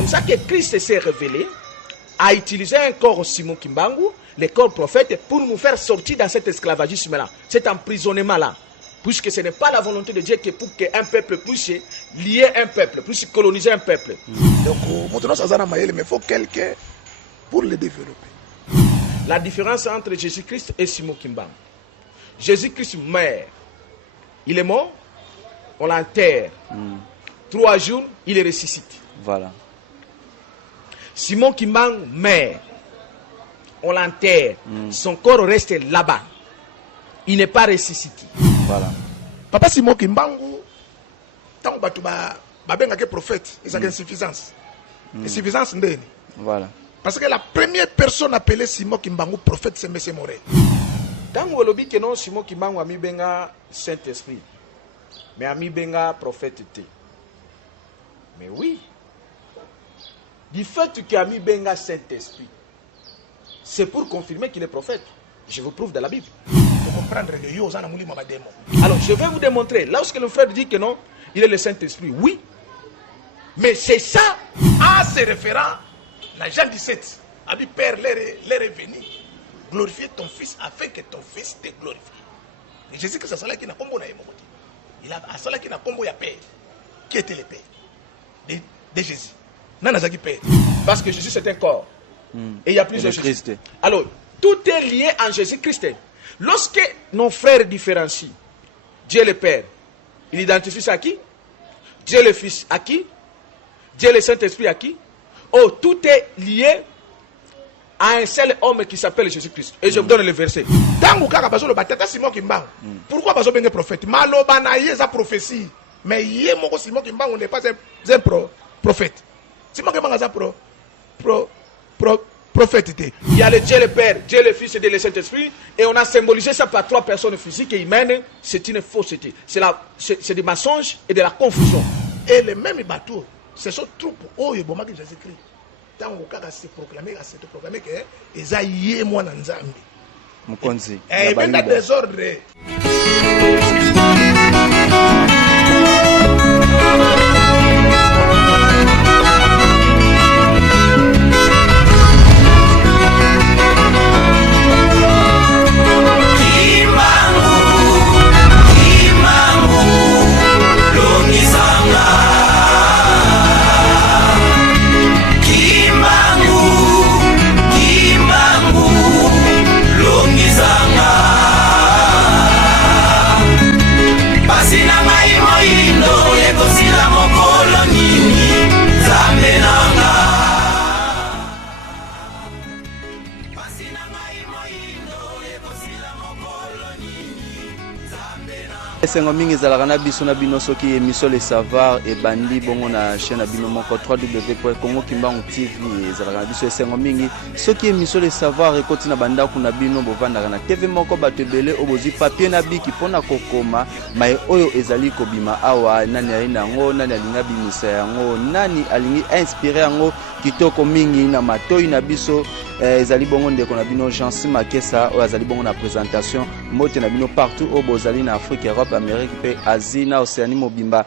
comme ça que Christ s'est révélé, a utilisé un corps Simon Kimbangu, le corps prophète, pour nous faire sortir dans cet esclavagisme-là, cet emprisonnement-là. Puisque ce n'est pas la volonté de Dieu que pour qu'un peuple puisse lier un peuple, puisse coloniser un peuple. Donc, maintenant, ça a mais il faut quelqu'un pour le développer. La différence entre Jésus-Christ et Simon Kimbangu. Jésus-Christ meurt. Il est mort, on l'enterre. 3 jours, il est ressuscité. Voilà. Simon Kimbangu meurt. On l'enterre. Son corps reste là-bas. Il n'est pas ressuscité. Voilà. Papa Simon Kimbangu, tant que tu as prophète, il y a une insuffisance. Insuffisance ndeni. Voilà. Parce que la première personne appelée Simon Kimbangu prophète, c'est M. Moré. Tant que le que non Simon Kimbangu a mis benga Saint-Esprit, mais a mis benga prophète. Mais oui, du fait qu'il a mis benga Saint-Esprit, c'est pour confirmer qu'il est prophète. Je vous prouve dans la Bible. Alors, je vais vous démontrer. Lorsque le frère dit que non, il est le Saint-Esprit, oui. Mais c'est ça. À ce référent, la Jean 17 a dit Père, l'heure est venue. Glorifier ton fils afin que ton fils te glorifie. Et Jésus que ça soit là qui n'a pas combo. Il a ça là qui n'a pas combo ya père. Qui était le père de Jésus? Nanazaki père. Parce que Jésus c'est un corps. Et il y a plusieurs Jésus. Alors, tout est lié en Jésus-Christ. Lorsque nos frères différencient Dieu le Père, il identifie ça à qui? Dieu le Fils à qui? Dieu le Saint-Esprit à qui? Oh, tout est lié à un seul homme qui s'appelle Jésus-Christ. Et je vous donne le verset. Pourquoi pas un prophète? Malobanaye sa prophétie. Mais Simon Kimbangu n'est pas un prophète. Simon Kimbangu est un prophète. Il y a le Dieu le Père, Dieu le Fils et Dieu le Saint-Esprit. Et on a symbolisé ça par 3 personnes physiques et humaines. C'est une fausseté. C'est des mensonges et de la confusion. Et les mêmes bateaux, ce sont troupes où il y a Jésus-Christ. Tant que c'est proclamé que ils a yé moi dans Nzambi. Mkonzi. Et même dans désordre. Esengo mingi ezalaka na biso na bino soki émission Le Savoir et bandi bongo na chaîne na bino moko www.congokimbangu TV ezalaka na biso esengo mingi soki émission Le Savoir ekoti na bandako na bino bovandaka na TV moko bato ebele obozi papier na biki mpona kokoma mai oyo ezali kobima awa nani ayi nango nani alinga bimisa yango nani alingi inspiré yango kitoko mingi na matoi na biso ezali bongo ndeko na bino Jean-Si Makesa oyo azali bongo na présentation mote na bino partout au bozali na Afrique, Europe, Amérique pe Asie na Océanie mobimba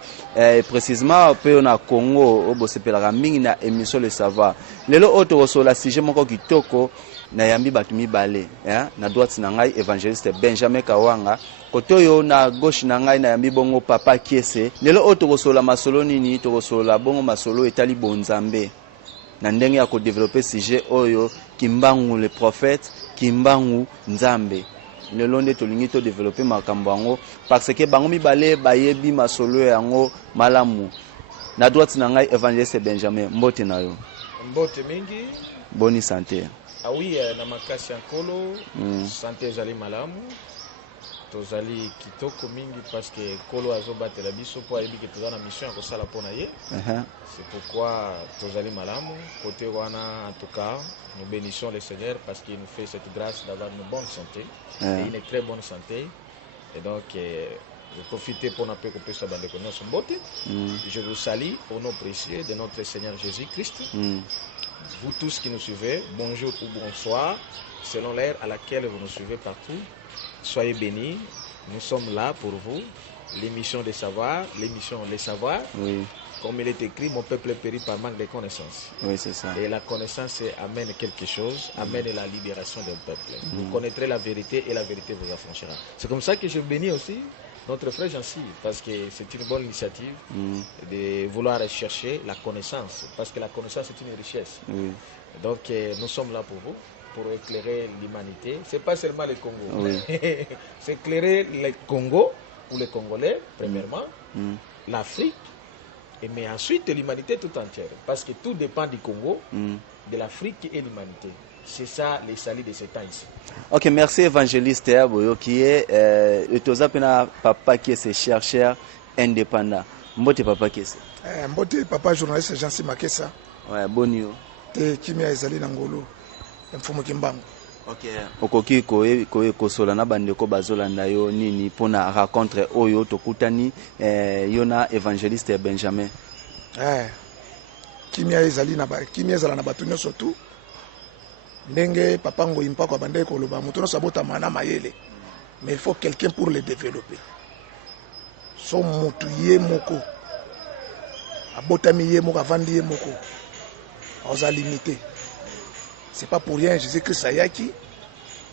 précisément pe na Congo au bosepelaka mingi na émission Le Savoir. Lelo oto kosola sujet moko kitoko na yambi bato mibale na droite na ngai évangéliste Benjamin Kawanga kotoyo na gauche na ngai na yambi bongo Papa Kiese. Lelo oto kosola masolo nini to kosola bongo masolo etali bonzambe na ndenge ya ko développer sujet oyo Kimbangu le prophète Kimbangu Nzambe. Lelo nde tolingi to développer makambo yango parce que bango mibale bayebi masolo yango malamu. Na droite na ngai évangéliste Benjamin mbote na yo. Mbote mingi. Boni santé. Ah oui, na makasi nkolo santé ezali malamu. Tozali kitoko mingi parce que kolo azobatela biso po ayebi ke tozana mission ya kosala pona ye. C'est pourquoi tozali malamu côté wana en tout cas nous bénissons le Seigneur parce qu'il nous fait cette grâce d'avoir une bonne santé et une très bonne santé et donc je profite pour n'appeler que ça bande que nous mbote. Je vous salue au nom précieux de notre Seigneur Jésus-Christ. Vous tous qui nous suivez, bonjour ou bonsoir selon l'heure à laquelle vous nous suivez partout. Soyez bénis, nous sommes là pour vous. L'émission des savoirs, l'émission Les Savoirs. Oui. comme il est écrit, mon peuple périt par manque de connaissances. Oui, c'est ça. Et la connaissance amène quelque chose, amène la libération d'un peuple. Vous connaîtrez la vérité et la vérité vous affranchira. C'est comme ça que je bénis aussi notre frère Jancy, parce que c'est une bonne initiative de vouloir chercher la connaissance, parce que la connaissance est une richesse. Donc nous sommes là pour vous, pour éclairer l'humanité. Ce n'est pas seulement le Congo. C'est éclairer le Congo, ou les Congolais, premièrement, l'Afrique, mais ensuite l'humanité tout entière. Parce que tout dépend du Congo, de l'Afrique et de l'humanité. C'est ça les salis de ce temps ici. Ok, merci évangéliste Boyo qui est papa qui est chercheur indépendant. Mbote papa qui est Mbote papa journaliste Jancy Makessa. Ouais, bonio. Te kimia ezali na ngolo. Mfumo kimbango. Ok. Okoki kosola na bandeko bazolanda yo nini pona rencontre oyo tokutani yona évangéliste Benjamin. Kimia ezali na kimia ezala na batu nyonso tu. Ndenge papa ngo impa kwa bandeko loba mutu no sabota mana mayele. Mais il faut quelqu'un pour le développer. So mutu ye moko. Abotami ye moko avandi ye moko. Oza limité. C'est pas pour rien Jésus-Christ ayaki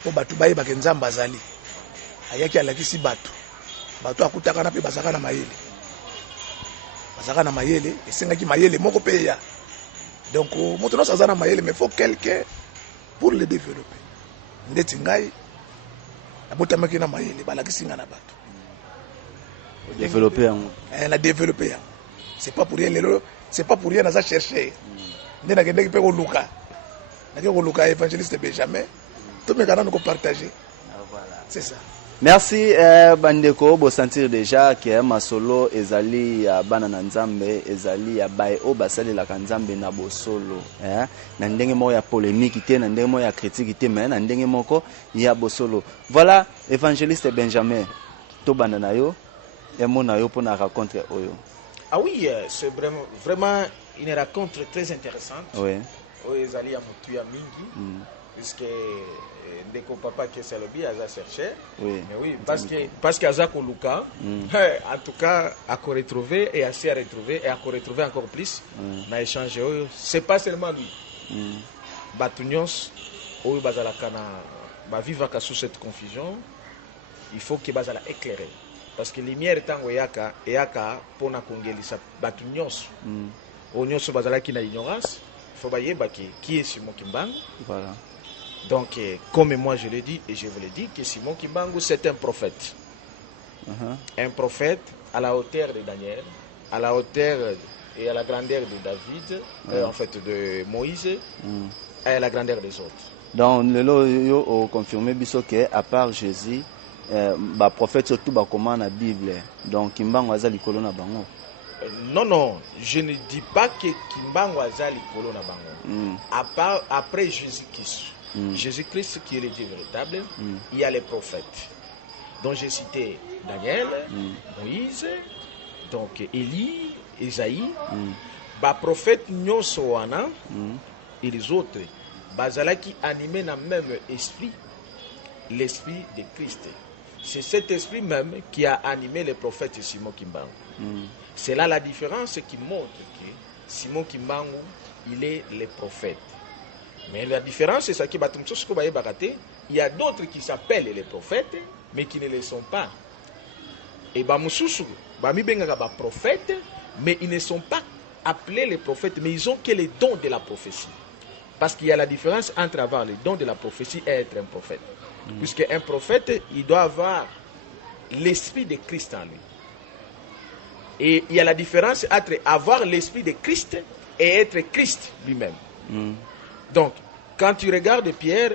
po batu baye bakenzamba azali. Ayaki alakisi batu. Batu akutaka na pe bazaka na mayele. Bazaka na mayele, esengaki mayele moko pe ya. Donc mutu no sazana mayele mais faut quelqu'un pour le développer. Ndeti ngai abotamaki na mayele balakisi nga na batu. Développer yango. La développer yango. C'est pas pour rien lelo, c'est pas pour rien naza chercher. Ndena kendeki pe ko luka. Nakoluka évangéliste Benjamin. Tout me garant nous partager. Voilà. C'est ça. Merci bandeko bo sentir déjà que masolo ezali ya bana na nzambe ezali ya bae o basali la kanzambe na bosolo na ndenge mo ya polémique te na ndenge mo ya critique te mais na ndenge moko ya bosolo. Voilà évangéliste Benjamin to bana na yo et mon na yo pour na rencontre oyo. Ah oui, c'est vraiment une rencontre très intéressante. Oui. Ezali ya mutu ya mingi puisque ndeko papa qui est lobby aza chercher. Oui. Mais oui, parce que aza koluka en tout cas à retrouver et assez à retrouver et à retrouver encore plus na échange oyo. C'est pas seulement lui. Batu nyons oyo bazala kana ba vivaka sous cette confusion, il faut que bazala éclairer parce que lumière tango yaka pona kongelisa batu nyons. Nyons bazala ki na ignorance. Il faut qui est Simon Kimbangu. Voilà. Donc, comme moi je l'ai dit, et je vous l'ai dit, que Simon Kimbangu, c'est un prophète. Un prophète à la hauteur de Daniel, à la hauteur et à la grandeur de David, en fait de Moïse, et à la grandeur des autres. Donc, le a confirmé qu'à part Jésus, le prophète surtout comment la Bible. Donc, Kimbangu a likolo na bango. Non, je ne dis pas que Kimbangu aza likolo na bango. Après Jésus-Christ, Jésus-Christ qui est le Dieu véritable, il y a les prophètes. Donc j'ai cité Daniel, Moïse, donc Élie, Isaïe, ba prophète nyonso wana et les autres, bazala qui animé na même esprit, l'esprit de Christ. C'est cet esprit même qui a animé les prophètes Simon Kimbangu. C'est là la différence qui montre que Simon Kimbangu, il est le prophète. Mais la différence, c'est ça qui il y a d'autres qui s'appellent les prophètes, mais qui ne le sont pas. Et prophètes, mais ils ne sont pas appelés les prophètes, mais ils ont que les dons de la prophétie. Parce qu'il y a la différence entre avoir les dons de la prophétie et être un prophète. Puisque un prophète, il doit avoir l'esprit de Christ en lui. Et il y a la différence entre avoir l'esprit de Christ et être Christ lui-même. Donc, quand tu regardes Pierre,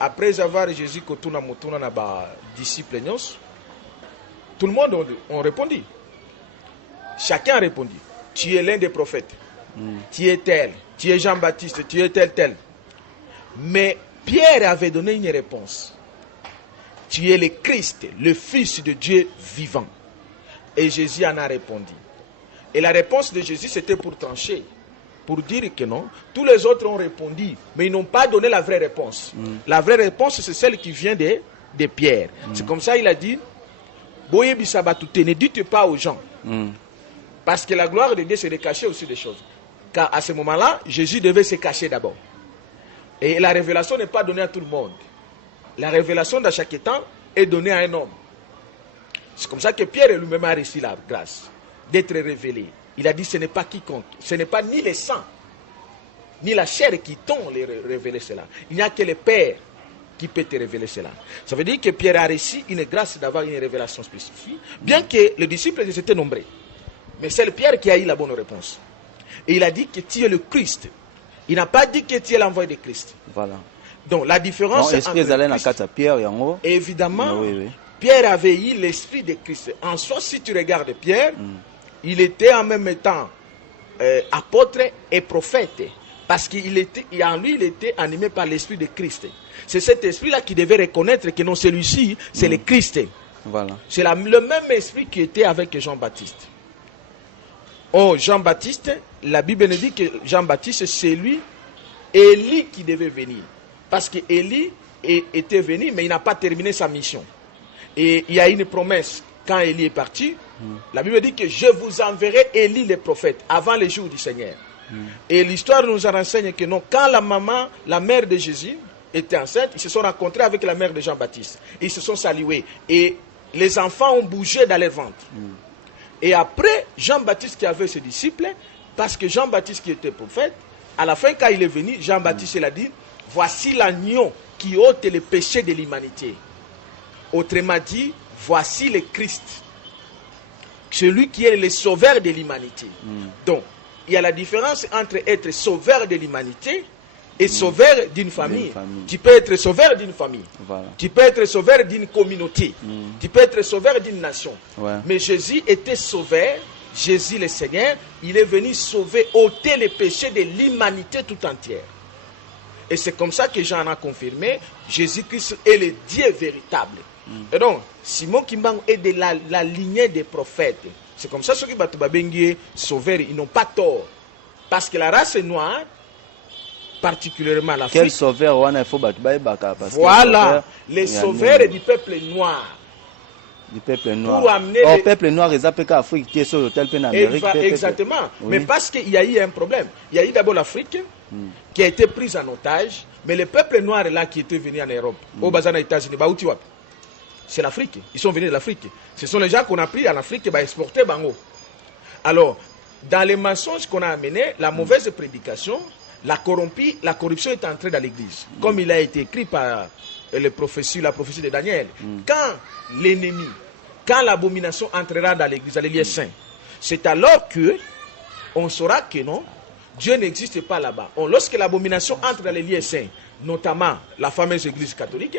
après avoir Jésus kotuna motuna na ba disciples nyos, tout le monde ont répondu. Chacun a répondu. Tu es l'un des prophètes. Tu es tel. Tu es Jean-Baptiste. Tu es tel. Mais Pierre avait donné une réponse. Tu es le Christ, le Fils de Dieu vivant. Et Jésus en a répondu. Et la réponse de Jésus, c'était pour trancher. Pour dire que non. Tous les autres ont répondu, mais ils n'ont pas donné la vraie réponse. La vraie réponse, c'est celle qui vient de Pierre. C'est comme ça qu'il a dit, ne dites pas aux gens. Parce que la gloire de Dieu, c'est de cacher aussi des choses. Car à ce moment-là, Jésus devait se cacher d'abord. Et la révélation n'est pas donnée à tout le monde. La révélation dans chaque temps est donnée à un homme. C'est comme ça que Pierre lui-même a reçu la grâce d'être révélé. Il a dit, ce n'est pas quiconque, ce n'est pas ni les saints, ni la chair qui t'ont révélé cela. Il n'y a que le Père qui peut te révéler cela. Ça veut dire que Pierre a reçu une grâce d'avoir une révélation spécifique, bien que les disciples étaient nombreux. Mais c'est le Pierre qui a eu la bonne réponse. Et il a dit que tu es le Christ. Il n'a pas dit que tu es l'envoyé de Christ. Voilà. Donc la différence entre Christ, Pierre, évidemment, Pierre avait eu l'esprit de Christ. En soi, si tu regardes Pierre, il était en même temps apôtre et prophète. Parce qu'en lui, il était animé par l'esprit de Christ. C'est cet esprit-là qui devait reconnaître que non, celui-ci, c'est le Christ. Voilà. C'est le même esprit qui était avec Jean-Baptiste. Oh, Jean-Baptiste, la Bible nous dit que Jean-Baptiste, c'est lui, Élie qui devait venir. Parce que Élie était venu, mais il n'a pas terminé sa mission. Et il y a une promesse, quand Élie est parti, la Bible dit que je vous enverrai Élie le prophète, avant le jour du Seigneur. Et l'histoire nous renseigne que non, quand la mère de Jésus était enceinte, ils se sont rencontrés avec la mère de Jean-Baptiste. Ils se sont salués. Et les enfants ont bougé dans leur ventre. Et après, Jean-Baptiste qui avait ses disciples, parce que Jean-Baptiste qui était prophète, à la fin, quand il est venu, Jean-Baptiste il a dit, voici l'agneau qui ôte les péchés de l'humanité. Autrement dit, voici le Christ. Celui qui est le sauveur de l'humanité. Donc, il y a la différence entre être sauveur de l'humanité et sauveur d'une famille. Tu peux être sauveur d'une famille. Voilà. Tu peux être sauveur d'une communauté. Tu peux être sauveur d'une nation. Ouais. Mais Jésus était sauveur. Jésus le Seigneur, il est venu sauver, ôter les péchés de l'humanité tout entière. Et c'est comme ça que Jean a confirmé, Jésus-Christ est le Dieu véritable. Et donc, Simon Kimbangu est de la lignée des prophètes. C'est comme ça ceux qui sont sauveurs, ils n'ont pas tort. Parce que la race noire, particulièrement l'Afrique. Quel sauveur il faut voilà, les sauveurs du peuple noir. Du peuple noir. Le peuple noir, ils appellent l'Afrique qui est sur l'hôtel en Amérique. Exactement. Oui. Mais parce qu'il y a eu un problème. Il y a eu d'abord l'Afrique qui a été prise en otage. Mais le peuple noir là qui était venu en Europe, au Bazar des États-Unis, c'est l'Afrique. Ils sont venus de l'Afrique. Ce sont les gens qu'on a pris en Afrique et exportés Bango. Alors, dans les mensonges qu'on a amenés, la mauvaise prédication, la corruption est entrée dans l'église. Comme il a été écrit par la prophétie de Daniel. Quand l'ennemi, quand l'abomination entrera dans l'église, dans les lieux saints, c'est alors que on saura que non, Dieu n'existe pas là-bas. Lorsque l'abomination entre dans les lieux saints, notamment la fameuse église catholique,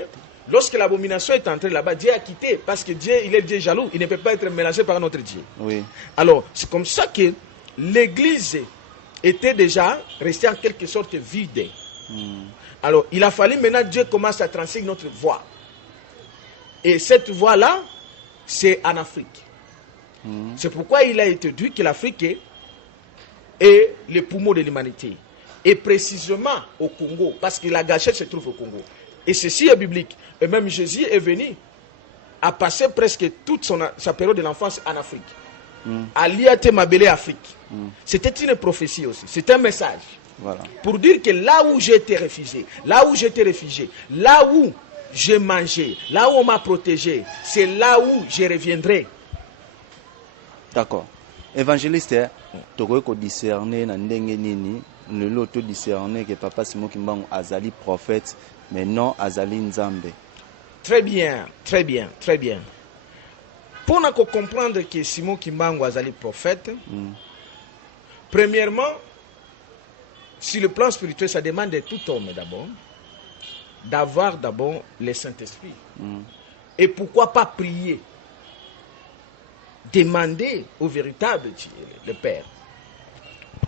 lorsque l'abomination est entrée là-bas, Dieu a quitté, parce que Dieu, il est Dieu jaloux, il ne peut pas être mélangé par un autre Dieu. Oui. Alors, c'est comme ça que l'église était déjà restée en quelque sorte vide. Alors, il a fallu maintenant Dieu commence à tracer notre voie. Et cette voie-là, c'est en Afrique. C'est pourquoi il a été dit que l'Afrique est le poumon de l'humanité. Et précisément au Congo, parce que la gâchette se trouve au Congo. Et ceci est biblique. Et même Jésus est venu à passer presque toute sa période de l'enfance en Afrique. Aliate Mabele Afrique. C'était une prophétie aussi. C'est un message. Voilà. Pour dire que là où j'ai été réfugié, là où j'étais réfugié, là où j'ai mangé, là où on m'a protégé, c'est là où je reviendrai. D'accord. Évangéliste, tu peux discerner dans nini, le discerner que Papa Simon Kimbangu azali prophète, mais non azali nzambe. Très bien, très bien, très bien. Pour nous comprendre que Simon Kimbangu azali prophète, premièrement, sur le plan spirituel, ça demande de tout homme d'abord d'avoir d'abord le Saint-Esprit. Et pourquoi pas prier? Demander au véritable Dieu, le Père,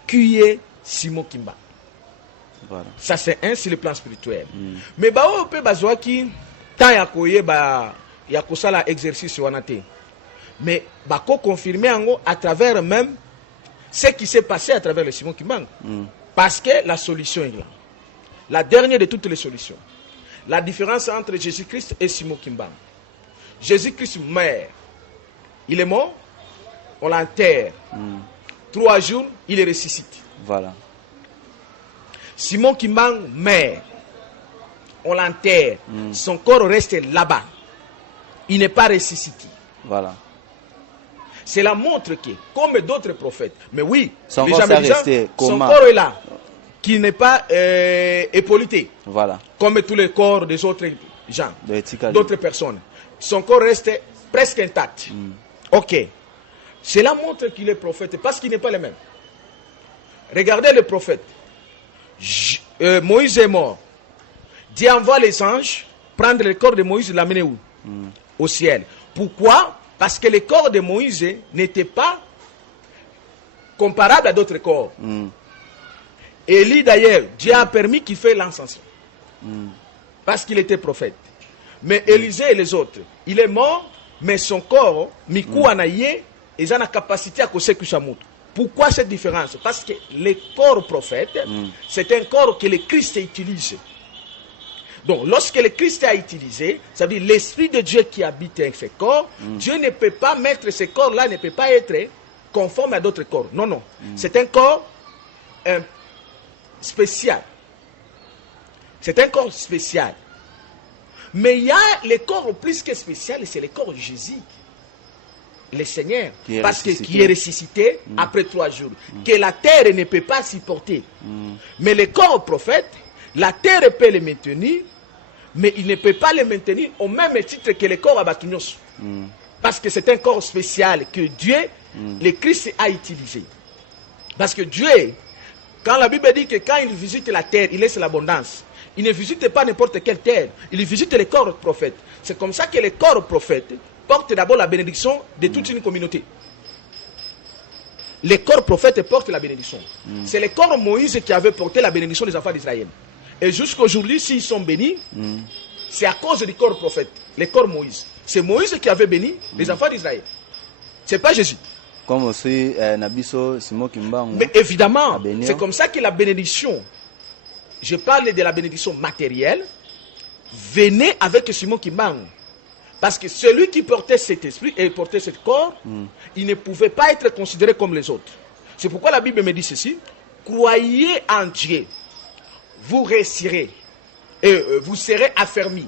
qui est Simon Kimbangu. Voilà. Ça c'est un sur le plan spirituel. Mais on peut bazoa qui tant yakoye ba yakosala exercice wanate. Mais bako confirmer à travers même ce qui s'est passé à travers le Simon Kimbangu. Parce que la solution est là. La dernière de toutes les solutions. La différence entre Jésus-Christ et Simon Kimbangu. Jésus-Christ meurt. Il est mort, on l'enterre. 3 jours, il ressuscite. Voilà. Simon Kimbangu meurt. On l'enterre. Son corps reste là-bas. Il n'est pas ressuscité. Voilà. Cela montre que, comme d'autres prophètes, mais oui, son corps est là, qui n'est pas épauleté. Voilà. Comme tous les corps des autres gens, d'autres personnes. Son corps reste presque intact. Ok. Cela montre qu'il est prophète parce qu'il n'est pas le même. Regardez le prophète. Moïse est mort. Dieu envoie les anges prendre le corps de Moïse et l'amener où? Au ciel. Pourquoi? Parce que le corps de Moïse n'était pas comparable à d'autres corps. Élie d'ailleurs, Dieu a permis qu'il fasse l'encens. Parce qu'il était prophète. Mais Élisée et les autres, il est mort, mais son corps, Mikou Anaye, ils ont la capacité à causer Kushamut. Pourquoi cette différence? Parce que le corps prophète, c'est un corps que le Christ utilise. Donc, lorsque le Christ a utilisé, ça veut dire l'Esprit de Dieu qui habite en ce corps, Dieu ne peut pas mettre ce corps-là, ne peut pas être conforme à d'autres corps. Non, non. C'est un corps spécial. C'est un corps spécial. Mais il y a le corps plus que spécial, c'est le corps de Jésus. Le Seigneur, parce qu'il est ressuscité après 3 jours, que la terre ne peut pas supporter. Mais le corps prophète, la terre peut le maintenir, mais il ne peut pas le maintenir au même titre que le corps Abakinos. Parce que c'est un corps spécial que Dieu, le Christ, a utilisé. Parce que Dieu, quand la Bible dit que quand il visite la terre, il laisse l'abondance. Il ne visite pas n'importe quelle terre, il visite le corps prophète. C'est comme ça que le corps prophète porte d'abord la bénédiction de toute une communauté. Le corps prophète porte la bénédiction. C'est le corps Moïse qui avait porté la bénédiction des enfants d'Israël. Et jusqu'aujourd'hui, s'ils sont bénis, c'est à cause du corps prophète, le corps Moïse. C'est Moïse qui avait béni les enfants d'Israël. Ce n'est pas Jésus. Comme aussi Nabiso Simon Kimbangu. Mais évidemment, c'est comme ça que la bénédiction, je parle de la bénédiction matérielle, venait avec Simon Kimbangu. Parce que celui qui portait cet esprit et portait ce corps, il ne pouvait pas être considéré comme les autres. C'est pourquoi la Bible me dit ceci: croyez en Dieu, vous réussirez et vous serez affermis.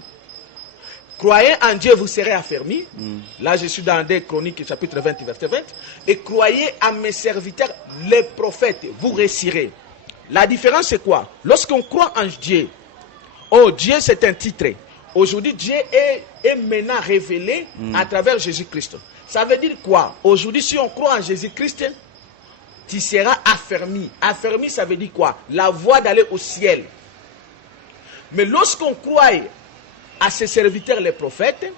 Croyez en Dieu, vous serez affermis. Là, je suis dans 2 Chroniques, chapitre 20, verset 20. Et croyez en mes serviteurs, les prophètes, vous réussirez. La différence, c'est quoi? Lorsqu'on croit en Dieu, oh, Dieu, c'est un titre. Aujourd'hui, Dieu est maintenant révélé à travers Jésus-Christ. Ça veut dire quoi? Aujourd'hui, si on croit en Jésus-Christ, tu seras affermi. Affermi, ça veut dire quoi? La voie d'aller au ciel. Mais lorsqu'on croit à ses serviteurs, les prophètes,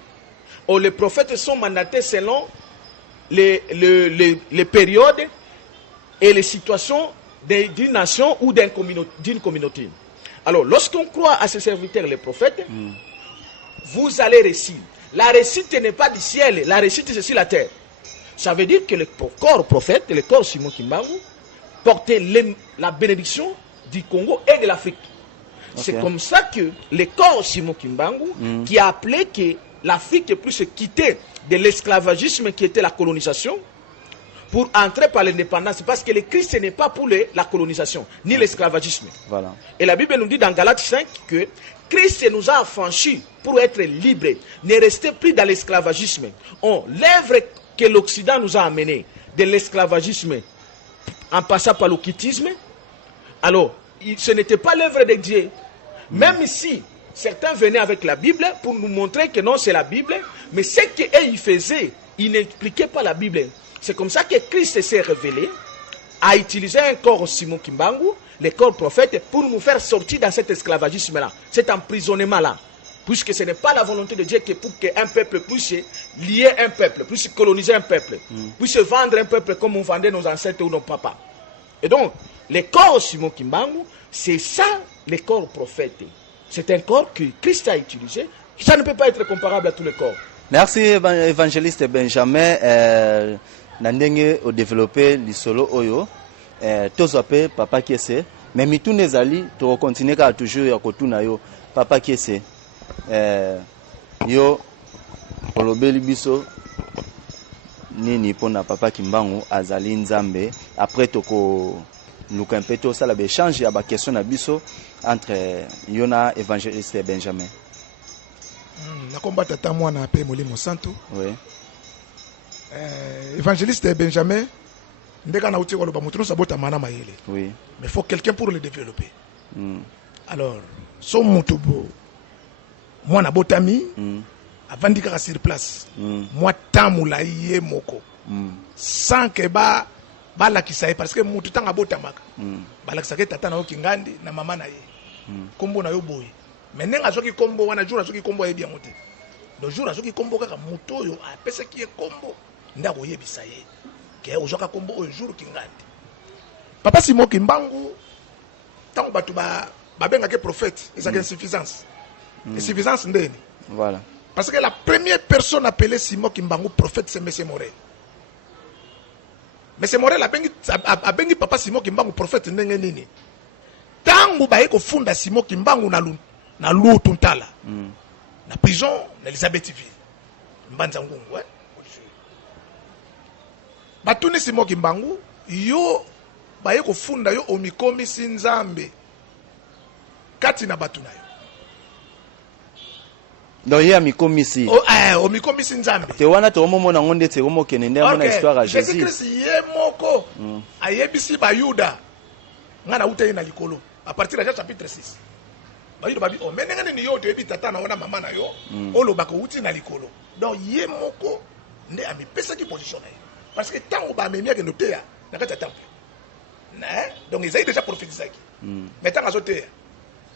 oh, les prophètes sont mandatés selon les périodes et les situations d'une nation ou d'une communauté. Alors, lorsqu'on croit à ses serviteurs, les prophètes, vous allez réussir. La réussite n'est pas du ciel, la réussite c'est sur la terre. Ça veut dire que le corps prophète, le corps Simon Kimbangu, portait la bénédiction du Congo et de l'Afrique. Okay. C'est comme ça que le corps Simon Kimbangu, qui a appelé que l'Afrique puisse quitter de l'esclavagisme qui était la colonisation, pour entrer par l'indépendance, parce que le Christ n'est pas pour la colonisation, ni l'esclavagisme. Voilà. Et la Bible nous dit dans Galates 5 que Christ nous a affranchis pour être libres, ne restez plus dans l'esclavagisme. L'œuvre que l'Occident nous a amené de l'esclavagisme en passant par l'occultisme, alors ce n'était pas l'œuvre de Dieu. Même si certains venaient avec la Bible pour nous montrer que non, c'est la Bible, mais ce qu'ils faisaient, ils n'expliquaient pas la Bible. C'est comme ça que Christ s'est révélé, a utilisé un corps Simon Kimbangu, le corps prophète, pour nous faire sortir dans cet esclavagisme-là, cet emprisonnement-là. Puisque ce n'est pas la volonté de Dieu que pour qu'un peuple puisse lier un peuple, puisse coloniser un peuple, puisse vendre un peuple comme on vendait nos ancêtres ou nos papas. Et donc, le corps Simon Kimbangu, c'est ça le corps prophète. C'est un corps que Christ a utilisé. Ça ne peut pas être comparable à tous les corps. Merci évangéliste Benjamin. Nandenge au développer l'isolo oyo. Tozope papa kiese. Mais mitune ezali to continuer ka toujours ya kotuna yo papa kiese. Yo olobeli biso nini pona papa Kimbangu azali nzambe après toko luka mpe to sala be change ya ba question na biso entre Yona évangéliste Benjamin. Na komba tata mwana pe molimo santo. Oui. Évangéliste Benjamin ndeka na uti ko loba mutu no sabota mana mayele. Oui. Mais faut quelqu'un pour le développer. Alors, son mutubo mwana botami avandi kaka sur place. Moi tamula yé moko. Sans que ba lakisa parce que mutu tanga botamaka. Ba lakisa ke tata na okingandi na mama na ye. Kombo na yo boy. Mais nenga soki kombo wana jour soki kombo yebi yangote. Le jour soki kombo kaka muto yo apesa ki e kombo ndako yebisa ye. Ke ozoka kombo o jour kingandi. Papa Simon Kimbangu tango batu ba benga ke prophète, il s'agit insuffisance. Insuffisance ndeni. Voilà. Parce que la première personne appelée Simon Kimbangu prophète c'est M. Morel. M. Morel a bengi papa Simon Kimbangu prophète ndenge nini. Tango ba eko funda Simon Kimbangu na lutu ntala. Na prison na Elisabethville. Mbanza ngungu, ouais. Batuni Simon Kimbangu yo ba eko funda yo omikomi sinzambe. Kati na batu na yo. Donc il y a mikomisi. Omikomisi nzambe. Te wana to momona ngonde te omo kenende mona histoire à Jésus. Jésus-Christ ye moko. Ayebisi ba Yuda. Ngana utaye na likolo. À partir de Jean chapitre 6. Ba Yuda babi o menengane ni yo to ebi tata na wana mama na yo. Olo bako uti na likolo. Donc ye moko nde ami pesa ki position na yo. Parce que tant ba memia ke notea na kata temple. Donc ils avaient déjà prophétisé. Mais tant azotea.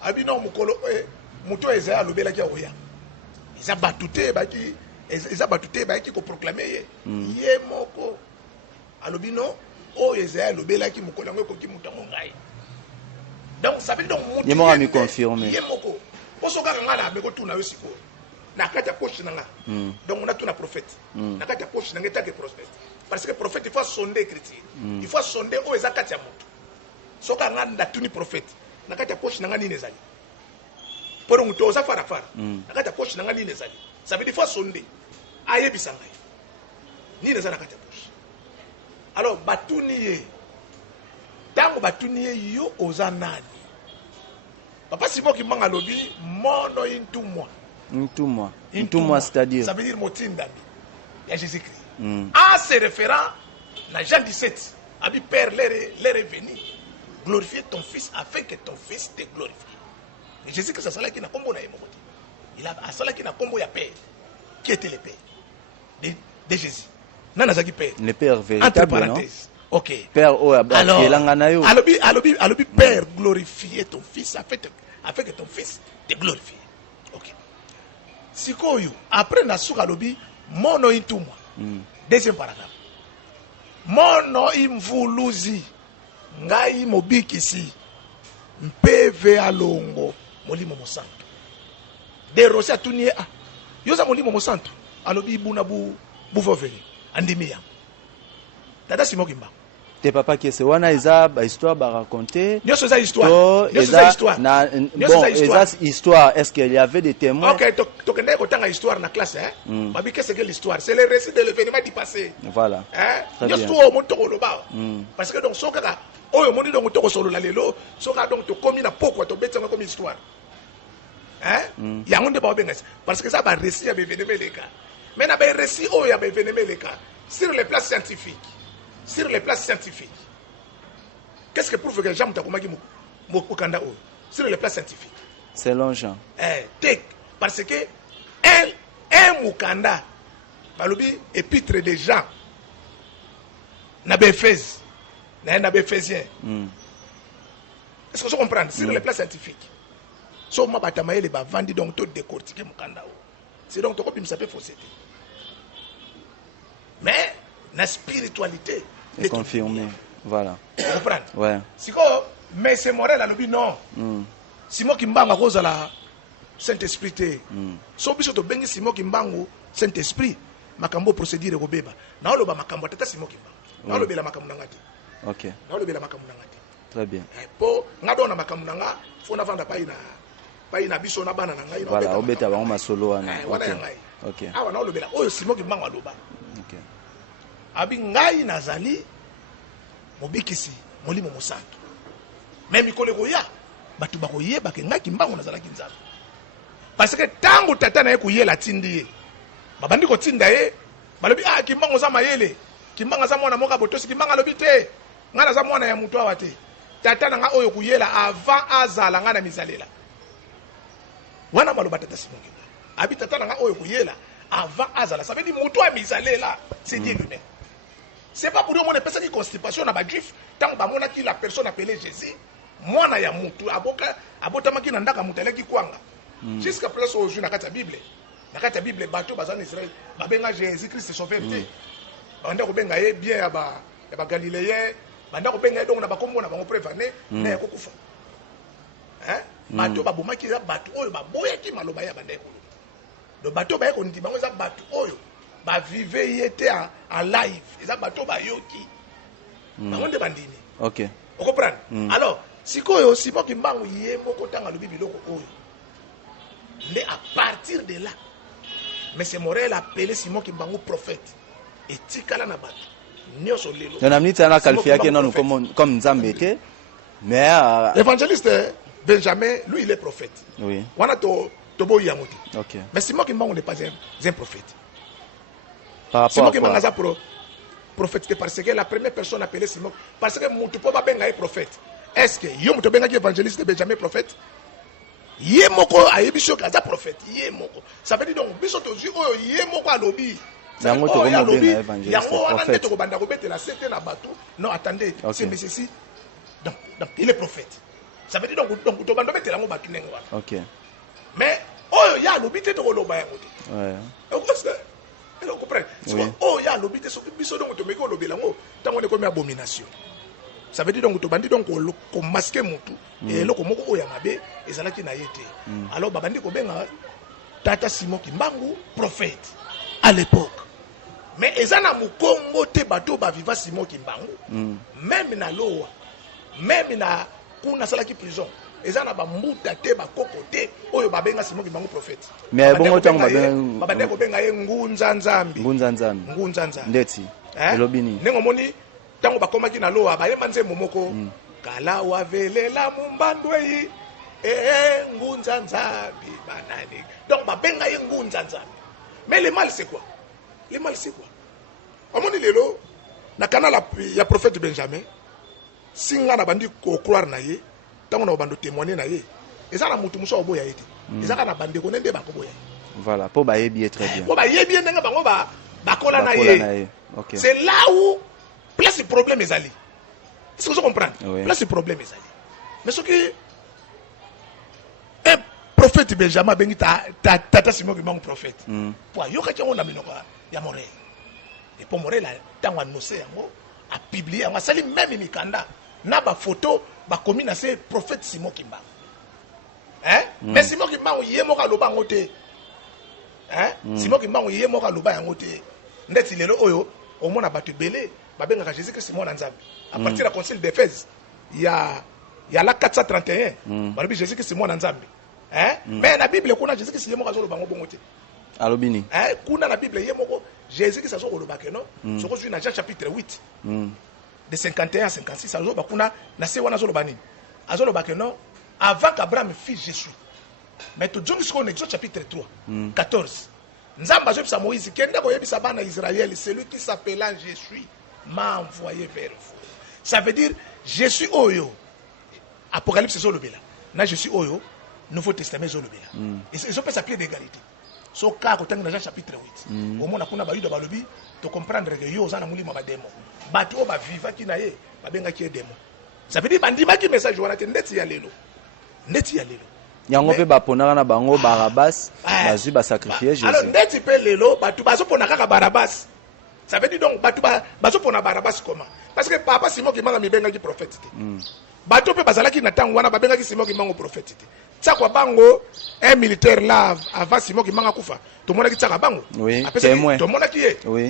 Abi non mukolo muto Esaïe alobela ki oya. Ils a batouté baki ko proclamer ye moko alobi non o Esaïe alobela ki mukolo ngo ko ki mutango ngai. Donc ça veut dire donc ye moko mi confirmer. Ye moko. Osoka ngala me ko tuna yo siko. Na kata poche nanga. Donc on a tout na prophète. Na kata poche nanga ta ke prophète. Parce que prophète il faut sonder écriture. Il faut sonder o Esaïe kati ya moto. Soka nganda tuni prophète. Na kata poche nanga nini ezali. Pour nous tous à faire affaire. Nakata poche nanga ni nezali. Ça veut dire faut sonder. Aye bisanga. Ni nezana nakata poche. Alors batuni ye. Tango batuni ye yo ozanani. Papa Simon Kimbangu alobi mono into moi. Into moi c'est-à-dire. Ça veut dire motindami. Il y a Jésus-Christ. En se référant à Jean 17, abi Père les revenu. Glorifie ton fils afin que ton fils te glorifie. Et Jésus que ça sala qui na kombo na yemoti. Il a sala qui na kombo ya père. Qui était le père de Jésus? Nana zaki père. Le père véritable non? OK. Père o abelanga na yo. Alobi père glorifier ton fils afin que ton fils te glorifie. OK. Sikoyo après na suka alobi mono into moi. Deuxième paragraphe. Mono imvuluzi ngai mobikisi mpeve alongo molimo mosanto de rosia tunie yoza molimo mosanto alobi buna buvoveli andimia tata Simon Kimbangu te papa qui c'est wana eza ba histoire ba raconter nyoso za histoire na bon eza histoire est-ce qu'il y avait des témoins? OK to kende otanga histoire na classe babi qu'est-ce que l'histoire c'est le récit de l'événement du passé voilà nyoso mo to loba parce que donc sokaka oyo moni donc to solo la lelo soka donc to komi na poko to betanga comme histoire ya ngonde ba bengas parce que ça ba récit ya événement leka mais na ba récit oyo ya événement leka sur les places scientifiques qu'est-ce que prouve que Jean Takomaki mokanda oyo sur les places scientifiques selon Jean parce que un mukanda balobi épître de Jean na Éphèse na Éphésiens. Est-ce que vous comprenez? Sur les plans scientifiques. So ma batamaye les bavandi donc tout décortiquer mukanda. C'est donc to ko bimisa pe fausseté. Mais la spiritualité est confirmée. Voilà. Vous comprenez? Ouais. Siko mais c'est Morel alobi non. Simon Kimbangu akoza la Saint-Esprit te. So biso to bengi Simon Kimbangu Saint-Esprit makambo procédure ko beba. Na oloba makambo tata Simon Kimbangu. Na olobela makambo nangati. OK. Na olobela makambo nangati. Très bien. Po ngado na makambo nanga fona vanda paina biso na bana nanga ino. Voilà, obeta ba masolo wana. OK. OK. Awa na olobela oyo Simon Kimbangu aloba. OK. abi ngai nazali mobikisi molimo mosantu même mikolo koya batu bakoyeba ke ngai kimbangu nazalaki nzambe parce que tango tata na ye kuyela tindi ye babandi kotinda ye balobi kimbangu za mayele kimbanga za mwana moka botosi kimbanga lobi te ngana za mwana ya mutu awa te tata na nga oyo kuyela avant azala ngana mizalela wana maloba tata simongi abi tata na nga oyo kuyela avant azala ça veut dire mutu a mizalela c'est Dieu lui-même. C'est pas pour dire qu'on est personne qui constipation na ba juif tant ba mona ki la personne appelée Jésus mwana ya mutu aboka abotama ki ndaka mutele ki kwanga jusqu'à place au jour na kata Bible bato bazana Israël ba benga Jésus Christ sauveur te banda ko benga ye bien ya ba Galiléen banda ko benga donc na ba kombo na bango prévané na ko kufa bato ba bomaki za bato oyo ba boyaki maloba ya banda ko do bato ba ko ndi bango za bato oyo ba vive yete en live eza bato ba yoki bango nde bandini OK on comprend alors sikoyo Simon Kimbangu ye moko tanga lobi biloko oyo mais à partir de là mais c'est Morel appelé Simon Kimbangu prophète et tikala na bato nyoso lelo na minute na qualifié que non comme nzambe te mais évangéliste Benjamin lui il est prophète oui wana to boyi yangote OK mais Simon Kimbangu n'est pas un prophète par rapport Simon Kimbangu za prophète parce que la première personne appelée Simon parce que mutu po ba benga est prophète est-ce que yo mutu benga évangéliste Benjamin prophète ye moko ayebiso kaza prophète ye moko ça veut dire donc biso to oyo ye moko alobi yango to ko benga évangéliste yango wana ndeto ko banda ko betela sete na bato non attendez c'est mais ceci donc il est prophète ça veut dire donc to banda betela ngo bato nengo wana OK mais oyo ya alobi te to ko loba yango te ouais vous comprenez oh ya alobi te so biso donc to meko lobela ngo tango ne ko mi abomination. Ça veut dire donc to bandi donc ko masquer mutu et loko moko oya mabe ezalaki na yete alors babandi ko benga tata Simon Kimbangu prophète à l'époque mais ezana mukongo te bato ba viva Simon Kimbangu même na loa même na kuna salaki prison ezana ba mbuta te ba kokote oyo babenga Simon Kimbangu prophète mais bongo tango babandi ko benga ye ngunza nzambi ndeti elobini nengo moni tango bakomaki na loa bayemba nzembo moko kala wavelela mumbandwe ngunza nzambi banani donc babenga ye ngunza nzambi mais le mal c'est quoi omoni lelo na canal ya prophète Benjamin singa na bandi ko croire na ye tango na bando témoigner na ye ezana mutu muso oboya yete ezaka na bande ko nende bakoboya voilà po ba yebi très bien po ba yebi ndenge bango bakola na ye OK c'est là où place le problème ezali. Est-ce que vous comprenez? Oui. Place le problème ezali. Mais ce que un prophète Benjamin bengi tata Simon Kimbangu prophète. Pour yoka ki on na minoko ya Morel. Et pour Morel tango annoncer yango a publier yango sali même mikanda na ba photo ba komi na c'est prophète Simon Kimbangu. Mais Simon Kimbangu yemo ka loba ngote. Simon Kimbangu yemo ka loba yango te. Ndeti lelo oyo au moins na batu belé babenga Jésus Christ mon nzambe à partir de la concile d'Éphèse il y a la 431 balobi Jésus Christ mon nzambe mais la Bible kuna Jésus Christ yemo kazo lobango bongo te alobini kuna la Bible yemo Jésus Christ azo lobaka non soko suis na Jean chapitre 8 de 51 à 56 azo bakuna na se wana azo lobani azo lobaka non avant qu'Abraham fît Jésus mais to jongi soko Exode chapitre 3 14 nzamba azo bisa Moïse kende ko yebisa bana Israël celui qui s'appela Jésus m'a envoyé vers vous. Ça veut dire Jésus oyo. Apocalypse zolobela. Na Jésus oyo, Nouveau Testament zolobela. Ils ont fait sa pied d'égalité. So ka ko tanga dans chapitre 8. Au moins kuna ba yuda balobi to comprendre que yo zana mulima ba démon. Bato ba viva ki na ye, ba benga ki démon. Ça veut dire bandima ki message wana te ndeti ya lelo. Yango pe ba ponaka na bango Barabas, bazui ba sacrifier Jésus. Alors ndeti pe lelo bato bazo ponaka ka Barabas. Ça veut dire donc bato pona Barabas comment? Parce que papa Simon Kimbangu mibenga ki prophète. Bato pe bazalaki na tango wana babenga ki Simon Kimbangu prophète. Tsakwa bango un militaire là avant Simon Kimbangu kufa. To mona ki tsaka bango. Oui, témoin. To mona ki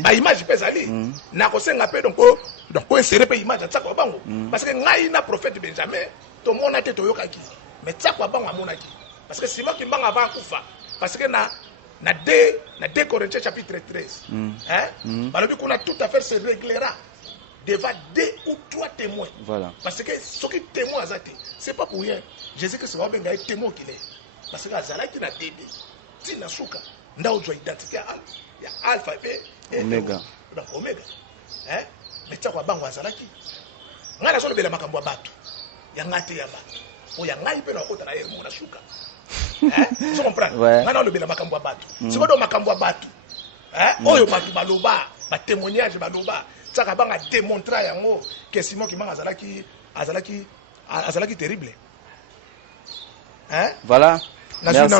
ba image pe zali. Na ko senga pe donc ko insérer pe image tsakwa bango. Parce que ngai na prophète Benjamin to mona te to yokaki. Mais tsakwa bango amona ki. Parce que Simon Kimbangu avant kufa parce que na na 2 Corinthiens chapitre 13. Balobi qu'on a tout à fait se réglera devant 2 ou 3 témoins. Voilà. Parce que ce qui témoin azate, c'est pas pour rien. Jésus que c'est pas bien témoin qu'il est. Parce que azala qui na début, ti na suka, nda ojo identité il y a alpha et Omega. Donc Omega. Mais tu quoi bango azala qui? Ngana zo bela makambo ya bato. Ya ngate ya bato. O ya ngai pe na kota na yemo na suka. Tu comprends? Ngana lo bela makambo ya bato. C'est quoi do makambo ya bato? Oyo bato baloba, ba témoignage baloba. Ça va démontrer yango que Simon qui m'a azalaki terrible. Voilà. Merci.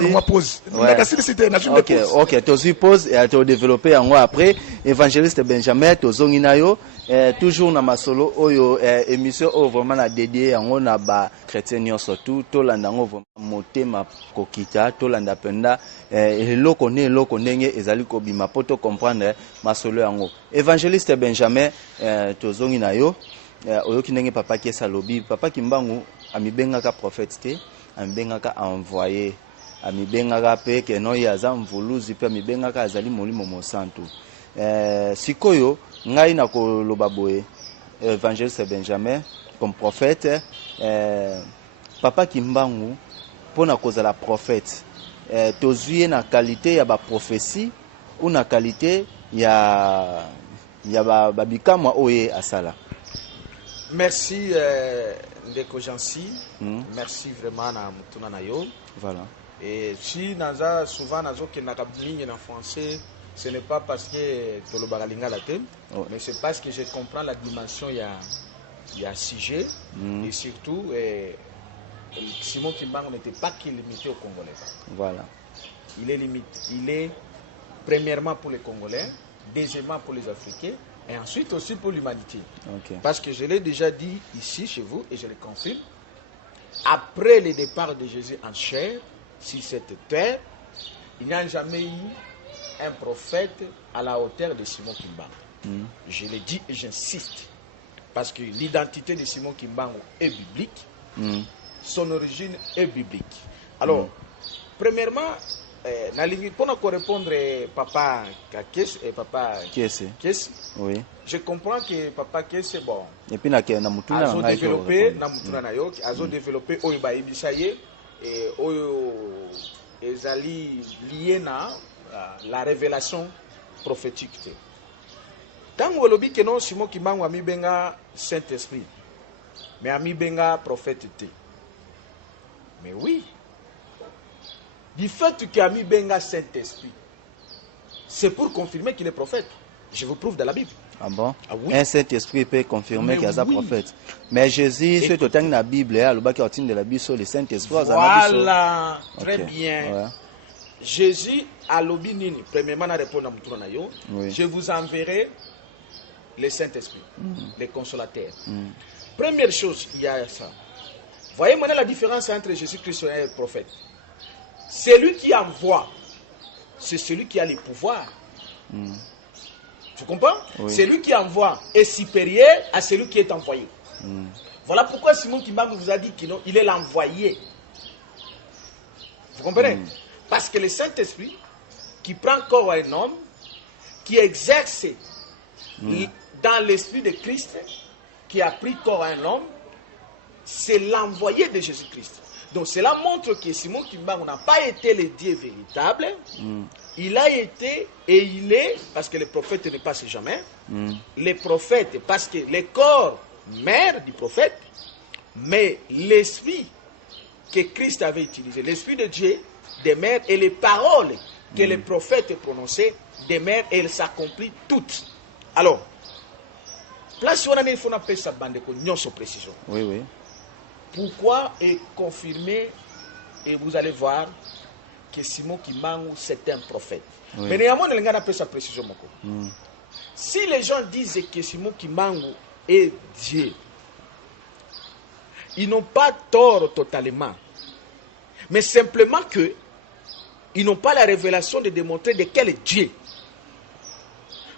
Ok, tu pose et tu développer en après évangéliste Benjamin tozongi nayo toujours na masolo oyo émission o vraiment na dédié yango na ba chrétien surtout to landa ngo vraiment motema kokita to landa penda eloko ndenge ezali ko bima poto comprendre masolo yango évangéliste Benjamin tozongi nayo oyo kinenge papa ki salobi papa kimbangu amibengaka prophète te amibengaka envoyé amibengaka pe ke no yaza mvuluzi pe amibengaka azali molimo mosantu sikoyo ngai na koloba boye évangéliste Benjamin comme prophète papa kimbangu pona kozala prophète tozui na qualité ya ba prophétie ou na qualité ya babikamwa oye asala. Merci ndeko Jansi. Merci vraiment na mutuna na yo. Voilà. Et si naza souvent nazo ke na ligne en français, ce n'est pas parce que tolobaka lingala te, mais c'est parce que je comprends la dimension il y a sujet et surtout Simon Kimbangu n'était pas que limité aux Congolais. Voilà. Il est limité. Il est premièrement pour les Congolais, deuxièmement pour les Africains et ensuite aussi pour l'humanité. Parce que je l'ai déjà dit ici chez vous et je le confirme. Après le départ de Jésus en chair sur cette terre, il n'y a jamais eu un prophète à la hauteur de Simon Kimbangu. Je le dis et j'insiste. Parce que l'identité de Simon Kimbangu est biblique. Son origine est biblique. Alors, premièrement, pour répondre papa Kakes et papa Kese, oui. Je comprends que papa Kese bon. Et puis na mutuna azo développé na mutuna na yo, azo développé oyo ba ibisaye et oyo ezali lié na la révélation prophétique. Tango lobi que non Simon Kimbangu ami benga Saint-Esprit. Mais ami benga prophète. Mais oui. Du fait qu'il a mis benga Saint-Esprit, c'est pour confirmer qu'il est prophète. Je vous prouve dans la Bible. Ah bon? Ah oui. Un Saint-Esprit peut confirmer qu'il est un prophète. Mais Jésus, c'est tout dans la Bible, de la Bible sur le Saint-Esprit. Voilà, très bien. Ouais. Jésus a l'obi nini. Premièrement, na répondre à mon yo. Je vous enverrai le Saint-Esprit, le consolateur. Première chose, il y a ça. Voyez maintenant la différence entre Jésus-Christ et le prophète. Celui qui envoie, c'est celui qui a le pouvoir. Tu comprends? Oui. Celui qui envoie est supérieur à celui qui est envoyé. Voilà pourquoi Simon Kimbangu vous a dit qu'il est l'envoyé. Vous comprenez? Parce que le Saint-Esprit, qui prend corps à un homme, qui exerce dans l'esprit de Christ, qui a pris corps à un homme, c'est l'envoyé de Jésus-Christ. Donc cela montre que Simon Kimbangu n'a pas été le Dieu véritable. Il a été et il est, parce que le prophète ne passe jamais, le prophète, parce que le corps mère du prophète, mais l'esprit que Christ avait utilisé, l'esprit de Dieu demeure et les paroles que le prophète prononçait demeurent et elles s'accomplissent toutes. Alors, place où on a fait appeler ça bande de précision. Oui, oui. Pourquoi est confirmé, et vous allez voir que Simon Kimbangu c'est un prophète. Oui. Mais néanmoins, on a appelé ça précision. Si les gens disent que Simon Kimbangu est Dieu, ils n'ont pas tort totalement. Mais simplement que ils n'ont pas la révélation de démontrer de quel Dieu.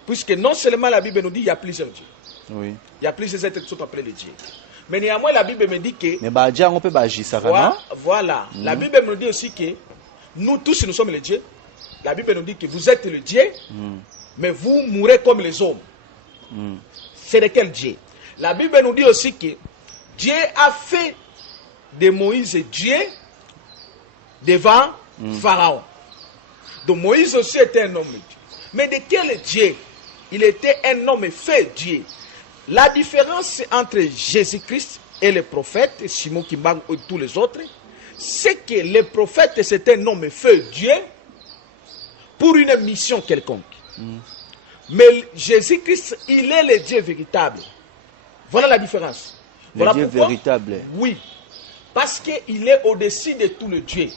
Puisque non seulement la Bible nous dit qu'il y a plusieurs dieux. Oui. Il y a plusieurs êtres qui sont appelés les dieux. Mais néanmoins, la Bible me dit que... Mais on peut voilà. La Bible me dit aussi que nous tous, nous sommes les dieux. la Bible nous dit que vous êtes le Dieu, mais vous mourrez comme les hommes. C'est de quel Dieu? La Bible nous dit aussi que Dieu a fait de Moïse Dieu devant Pharaon. Donc Moïse aussi était un homme Dieu. Mais de quel Dieu? Il était un homme fait Dieu. La différence entre Jésus-Christ et les prophètes, Simon Kimbangu et tous les autres, c'est que les prophètes, c'est un homme fait Dieu pour une mission quelconque. Mais Jésus-Christ, il est le Dieu véritable. Voilà la différence. Voilà le Dieu véritable. Oui. Parce qu'il est au-dessus de tout le Dieu.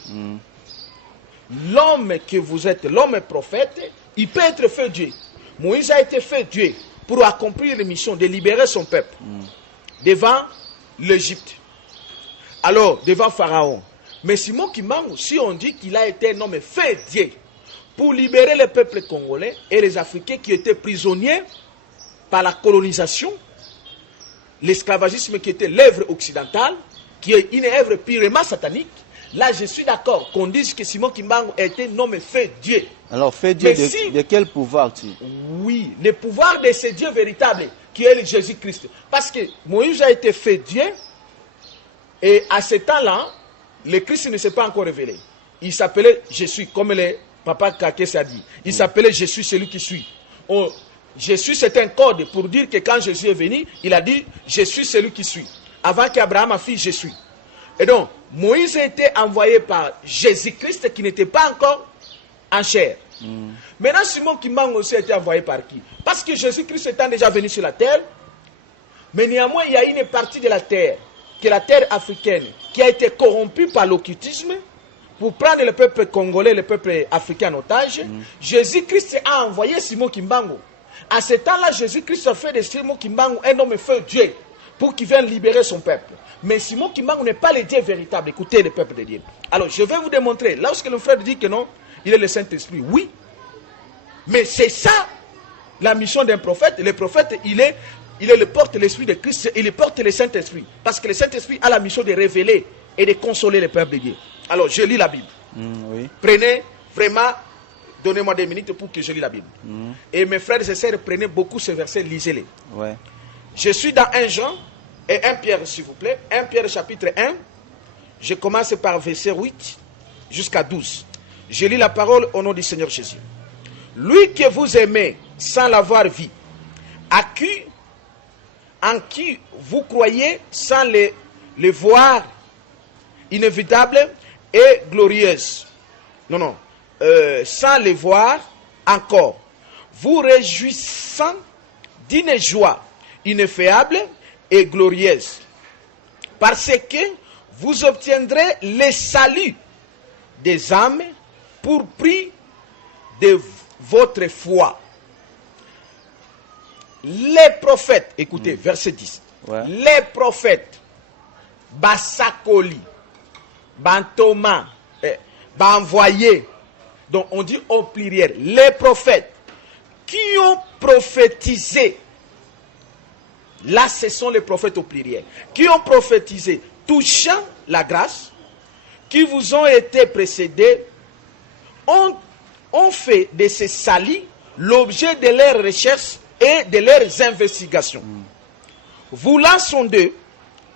L'homme que vous êtes, l'homme prophète, il peut être fait Dieu. Moïse a été fait Dieu pour accomplir la mission de libérer son peuple devant l'Égypte. Alors, devant Pharaon. Mais Simon Kimbangu, si on dit qu'il a été un homme fait Dieu pour libérer le peuple congolais et les Africains qui étaient prisonniers par la colonisation, l'esclavagisme qui était l'œuvre occidentale, qui est une œuvre purement satanique, là je suis d'accord qu'on dise que Simon Kimbangu était un homme fait Dieu. Alors fait Dieu de quel pouvoir tu? Oui, le pouvoir de ce Dieu véritable qui est Jésus-Christ. Parce que Moïse a été fait Dieu et à ce temps-là, le Christ ne s'est pas encore révélé. Il s'appelait Je suis, comme le papa Kakes a dit. Il s'appelait Je suis celui qui suis. Jésus, c'est un code pour dire que quand Jésus est venu, il a dit Je suis celui qui suis. Avant qu'Abraham a fait Je suis. Et donc, Moïse a été envoyé par Jésus-Christ qui n'était pas encore en chair. Maintenant, Simon Kimbangu aussi a été envoyé par qui? Parce que Jésus-Christ étant déjà venu sur la terre, mais néanmoins, il y a une partie de la terre, qui est la terre africaine, qui a été corrompue par l'occultisme pour prendre le peuple congolais, le peuple africain en otage. Jésus-Christ a envoyé Simon Kimbangu. À ce temps-là, Jésus-Christ a fait de Simon Kimbangu un homme feu Dieu pour qu'il vienne libérer son peuple. Mais Simon Kimbangu n'est pas le Dieu véritable. Écoutez le peuple de Dieu. Alors, je vais vous démontrer. Lorsque le frère dit que non, il est le Saint-Esprit. Oui. Mais c'est ça, la mission d'un prophète. Le prophète, il le porte l'Esprit de Christ. Il porte le Saint-Esprit. Parce que le Saint-Esprit a la mission de révéler et de consoler le peuple de Dieu. Alors, je lis la Bible. Oui. Prenez vraiment, donnez-moi des minutes pour que je lis la Bible. Et mes frères et sœurs, prenez beaucoup ces versets, lisez-les. Ouais. Je suis dans 1 Jean et 1 Pierre, s'il vous plaît. 1 Pierre, chapitre 1. Je commence par verset 8 jusqu'à 12. Je lis la parole au nom du Seigneur Jésus. Lui que vous aimez sans l'avoir vu, en qui vous croyez sans le voir, inévitable et glorieuse. Sans le voir encore. Vous réjouissant d'une joie ineffable et glorieuse. Parce que vous obtiendrez le salut des âmes pour prix de votre foi. Les prophètes, écoutez, verset 10. Ouais. Les prophètes, Basakoli, Bantoma, Banvoyé, donc on dit au pluriel, les prophètes qui ont prophétisé, là ce sont les prophètes au pluriel, qui ont prophétisé touchant la grâce, qui vous ont été précédés, ont fait de ces salis l'objet de leurs recherches et de leurs investigations. Voulant sonder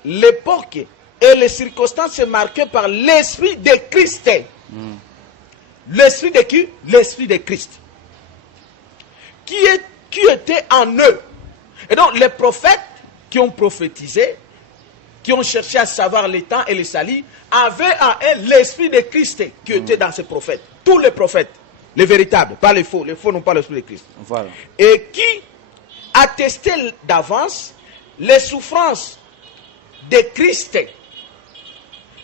l'époque et les circonstances marquées par l'esprit de Christ. L'esprit de qui? L'esprit de Christ. Qui était en eux. Et donc les prophètes qui ont prophétisé, qui ont cherché à savoir les temps et les salis, avaient en eux l'esprit de Christ qui était dans ces prophètes. Tous les prophètes, les véritables, pas les faux. Les faux n'ont pas l'esprit de Christ. Voilà. Et qui attestaient d'avance les souffrances de Christ.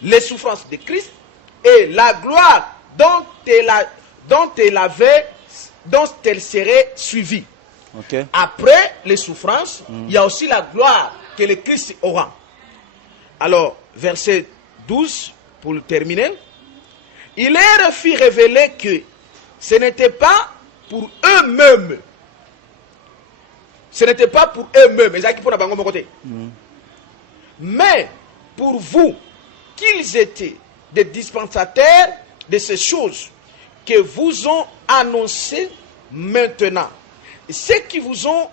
Les souffrances de Christ et la gloire dont elle serait suivie. Okay. Après les souffrances, il y a aussi la gloire que le Christ aura. Alors, verset 12, pour le terminer. Il leur fit révéler que ce n'était pas pour eux-mêmes. Ce n'était pas pour eux-mêmes. Mais pour vous, qu'ils étaient des dispensateurs de ces choses que vous ont annoncé maintenant, ceux qui vous ont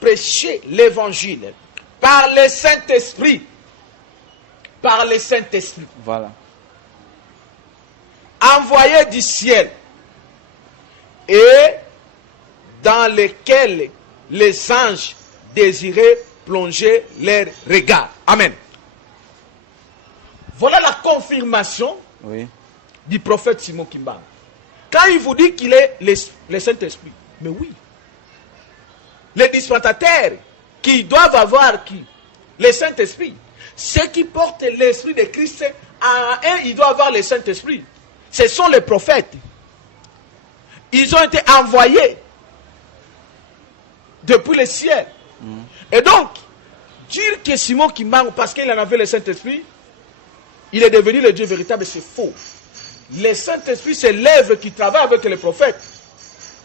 prêché l'évangile par le Saint-Esprit, par le Saint-Esprit, Voilà. envoyé du ciel, et dans lequel les anges désiraient plonger leur regard. Amen. Voilà la confirmation du prophète Simon Kimbangu. Quand il vous dit qu'il est le Saint-Esprit, mais oui. Les dispensataires qui doivent avoir qui? Le Saint-Esprit. Ceux qui portent l'Esprit de Christ, ils doivent avoir le Saint-Esprit. Ce sont les prophètes. Ils ont été envoyés depuis le ciel. Et donc, dire que Simon Kimbangu, parce qu'il en avait le Saint-Esprit, il est devenu le Dieu véritable, c'est faux. Le Saint-Esprit, c'est l'œuvre qui travaille avec les prophètes.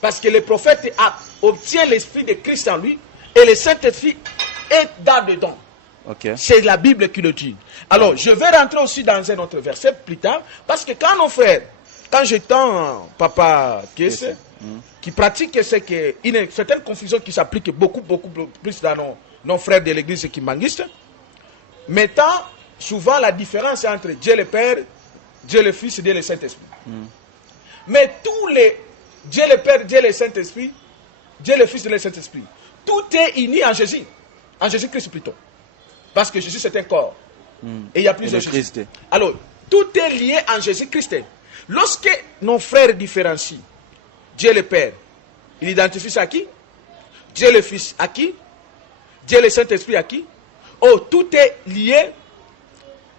Parce que le prophète obtient l'Esprit de Christ en lui, et le Saint-Esprit est dedans. C'est la Bible qui le dit. Alors, je vais rentrer aussi dans un autre verset plus tard, parce que quand nos frères, quand j'étends Papa Kesse, qui pratique une certaine confusion qui s'applique beaucoup plus dans nos frères de l'église kimbanguiste, mettant souvent la différence entre Dieu le Père, Dieu le Fils et Dieu le Saint-Esprit. Mais tous les Dieu le Père, Dieu le Saint-Esprit, Dieu le Fils et le Saint-Esprit, tout est uni en Jésus. En Jésus-Christ plutôt. Parce que Jésus c'est un corps. Et il y a plusieurs Jésus. Alors, tout est lié en Jésus-Christ. Lorsque nos frères différencient Dieu le Père, il identifie ça à qui? Dieu le Fils à qui? Dieu le Saint-Esprit à qui? Oh, tout est lié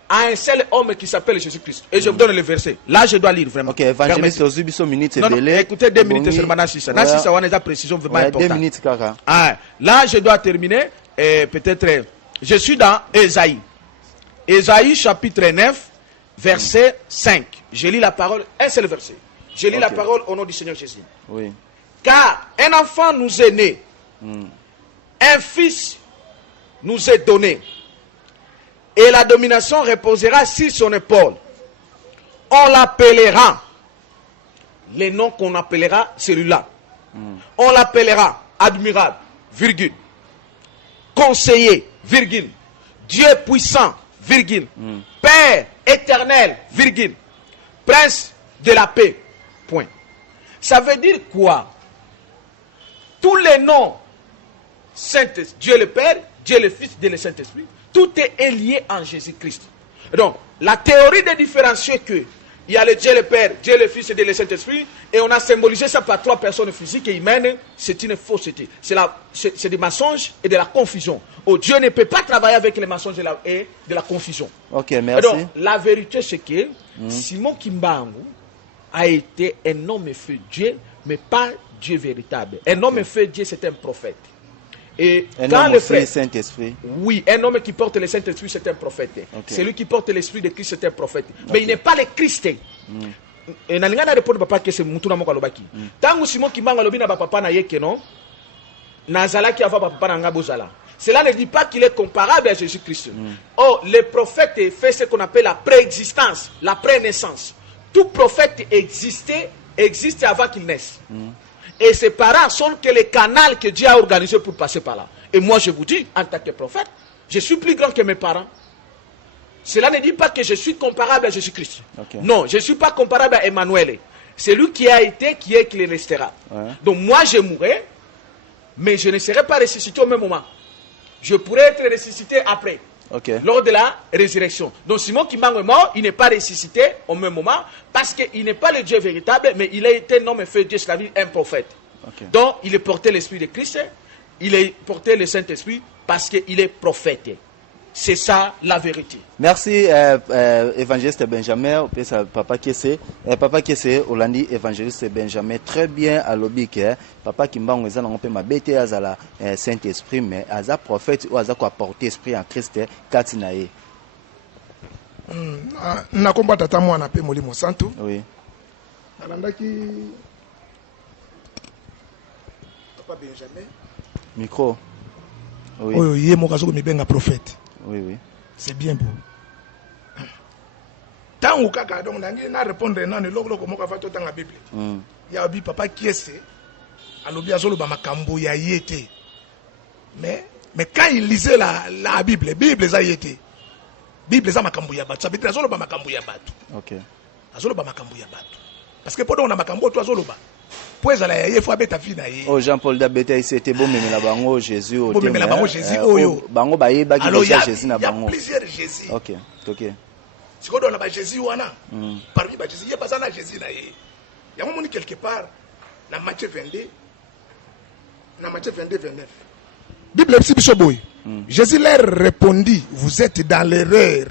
à un seul homme qui s'appelle Jésus-Christ. Et je vous donne le verset. Là, je dois lire vraiment. Ok, évangéliste aux minutes. Non, écoutez 2 minutes seulement. Ça, on a des précisions vraiment importantes. 2 minutes, Kaka. Là, je dois terminer. Peut-être, je suis dans Ésaïe. Ésaïe, chapitre 9, verset 5. Je lis la parole, un seul verset. Je lis la parole au nom du Seigneur Jésus. Oui. Car un enfant nous est né, un fils nous est donné, et la domination reposera sur son épaule. On l'appellera, les noms qu'on appellera celui-là. On l'appellera admirable, virgule, conseiller, virgule, Dieu puissant, virgule, Père éternel, virgule, prince de la paix, point. Ça veut dire quoi? Tous les noms, Dieu le Père, Dieu le Fils, Dieu le Saint-Esprit, tout est lié en Jésus-Christ. Donc, la théorie de différencier que il y a le Dieu le Père, Dieu le Fils et Dieu le Saint-Esprit, et on a symbolisé ça par 3 personnes physiques et humaines, c'est une fausseté. C'est des mensonges et de la confusion. Oh, Dieu ne peut pas travailler avec les mensonges et de la confusion. Ok, merci. Donc, la vérité, c'est que Simon Kimbangu a été un homme fait Dieu, mais pas Dieu véritable. Un homme fait Dieu, c'est un prophète. Et un quand homme le fait Saint-Esprit. Oui, un homme qui porte le Saint-Esprit, c'est un prophète. Celui qui porte l'Esprit de Christ, c'est un prophète. Mais il n'est pas le Christ. Et na lingana répondre papa que c'est mutuna moko alobaki. Tangu Simon Kimbangu alobi na papa na yeke non. Nazala qui ava papa na ngabozala. Cela ne dit pas qu'il est comparable à Jésus-Christ. Oh, le prophète fait ce qu'on appelle la préexistence, la prénaissance. Tout prophète existe avant qu'il naisse. Et ses parents sont que les canaux que Dieu a organisés pour passer par là. Et moi, je vous dis, en tant que prophète, je suis plus grand que mes parents. Cela ne dit pas que je suis comparable à Jésus-Christ. Non, je ne suis pas comparable à Emmanuel. C'est lui qui a été, qui est, qui le restera. Donc moi, je mourrai, mais je ne serai pas ressuscité au même moment. Je pourrais être ressuscité après. Lors de la résurrection. Donc Simon Kimbangu est mort, il n'est pas ressuscité au même moment parce qu'il n'est pas le Dieu véritable, mais il a été un homme fait Dieu, c'est-à-dire un prophète. Donc il est porté l'Esprit de Christ, il est porté le Saint-Esprit parce qu'il est prophète. C'est ça la vérité. Merci évangéliste Benjamin, papa Kesse. Papa Kesse, Olandi évangéliste Benjamin, très bien à l'obique. Papa Kimbangu ezana on peut m'abêter azala Saint-Esprit, mais aza prophète ou aza quoi porter esprit en Christ katinae. Na komba tata mwana pe molimo santo. Oui. Alandaki Papa Benjamin. Micro. Oui. Oh, yé mo kazo mi benga prophète. Oui, oui. C'est bien beau. tangu kaka donc nangi na répondre non loko moko fa to tanga Bible ya bi papa kiese alobi azolo ba makambo ya yete mais quand il lisait la Bible ça yete Bible za makambo ya batu ça veut dire azolo ba makambo ya batu OK azolo ba makambo ya batu parce que pendant na makambo to azolo ba pues ala ya yefo abeta fi na ye oh Jean-Paul Dabeta c'était bon memela bango Jésus au thème memela bango Jésus oyo bango ba yeba ki Jésus na bango il y a plusieurs Jésus OK si ko dona ba Jésus wana parmi ba Jésus yeba sana Jésus na ye ya moni quelque part na Matthieu 22 29 Bible biso boy Jésus leur répondit vous êtes dans l'erreur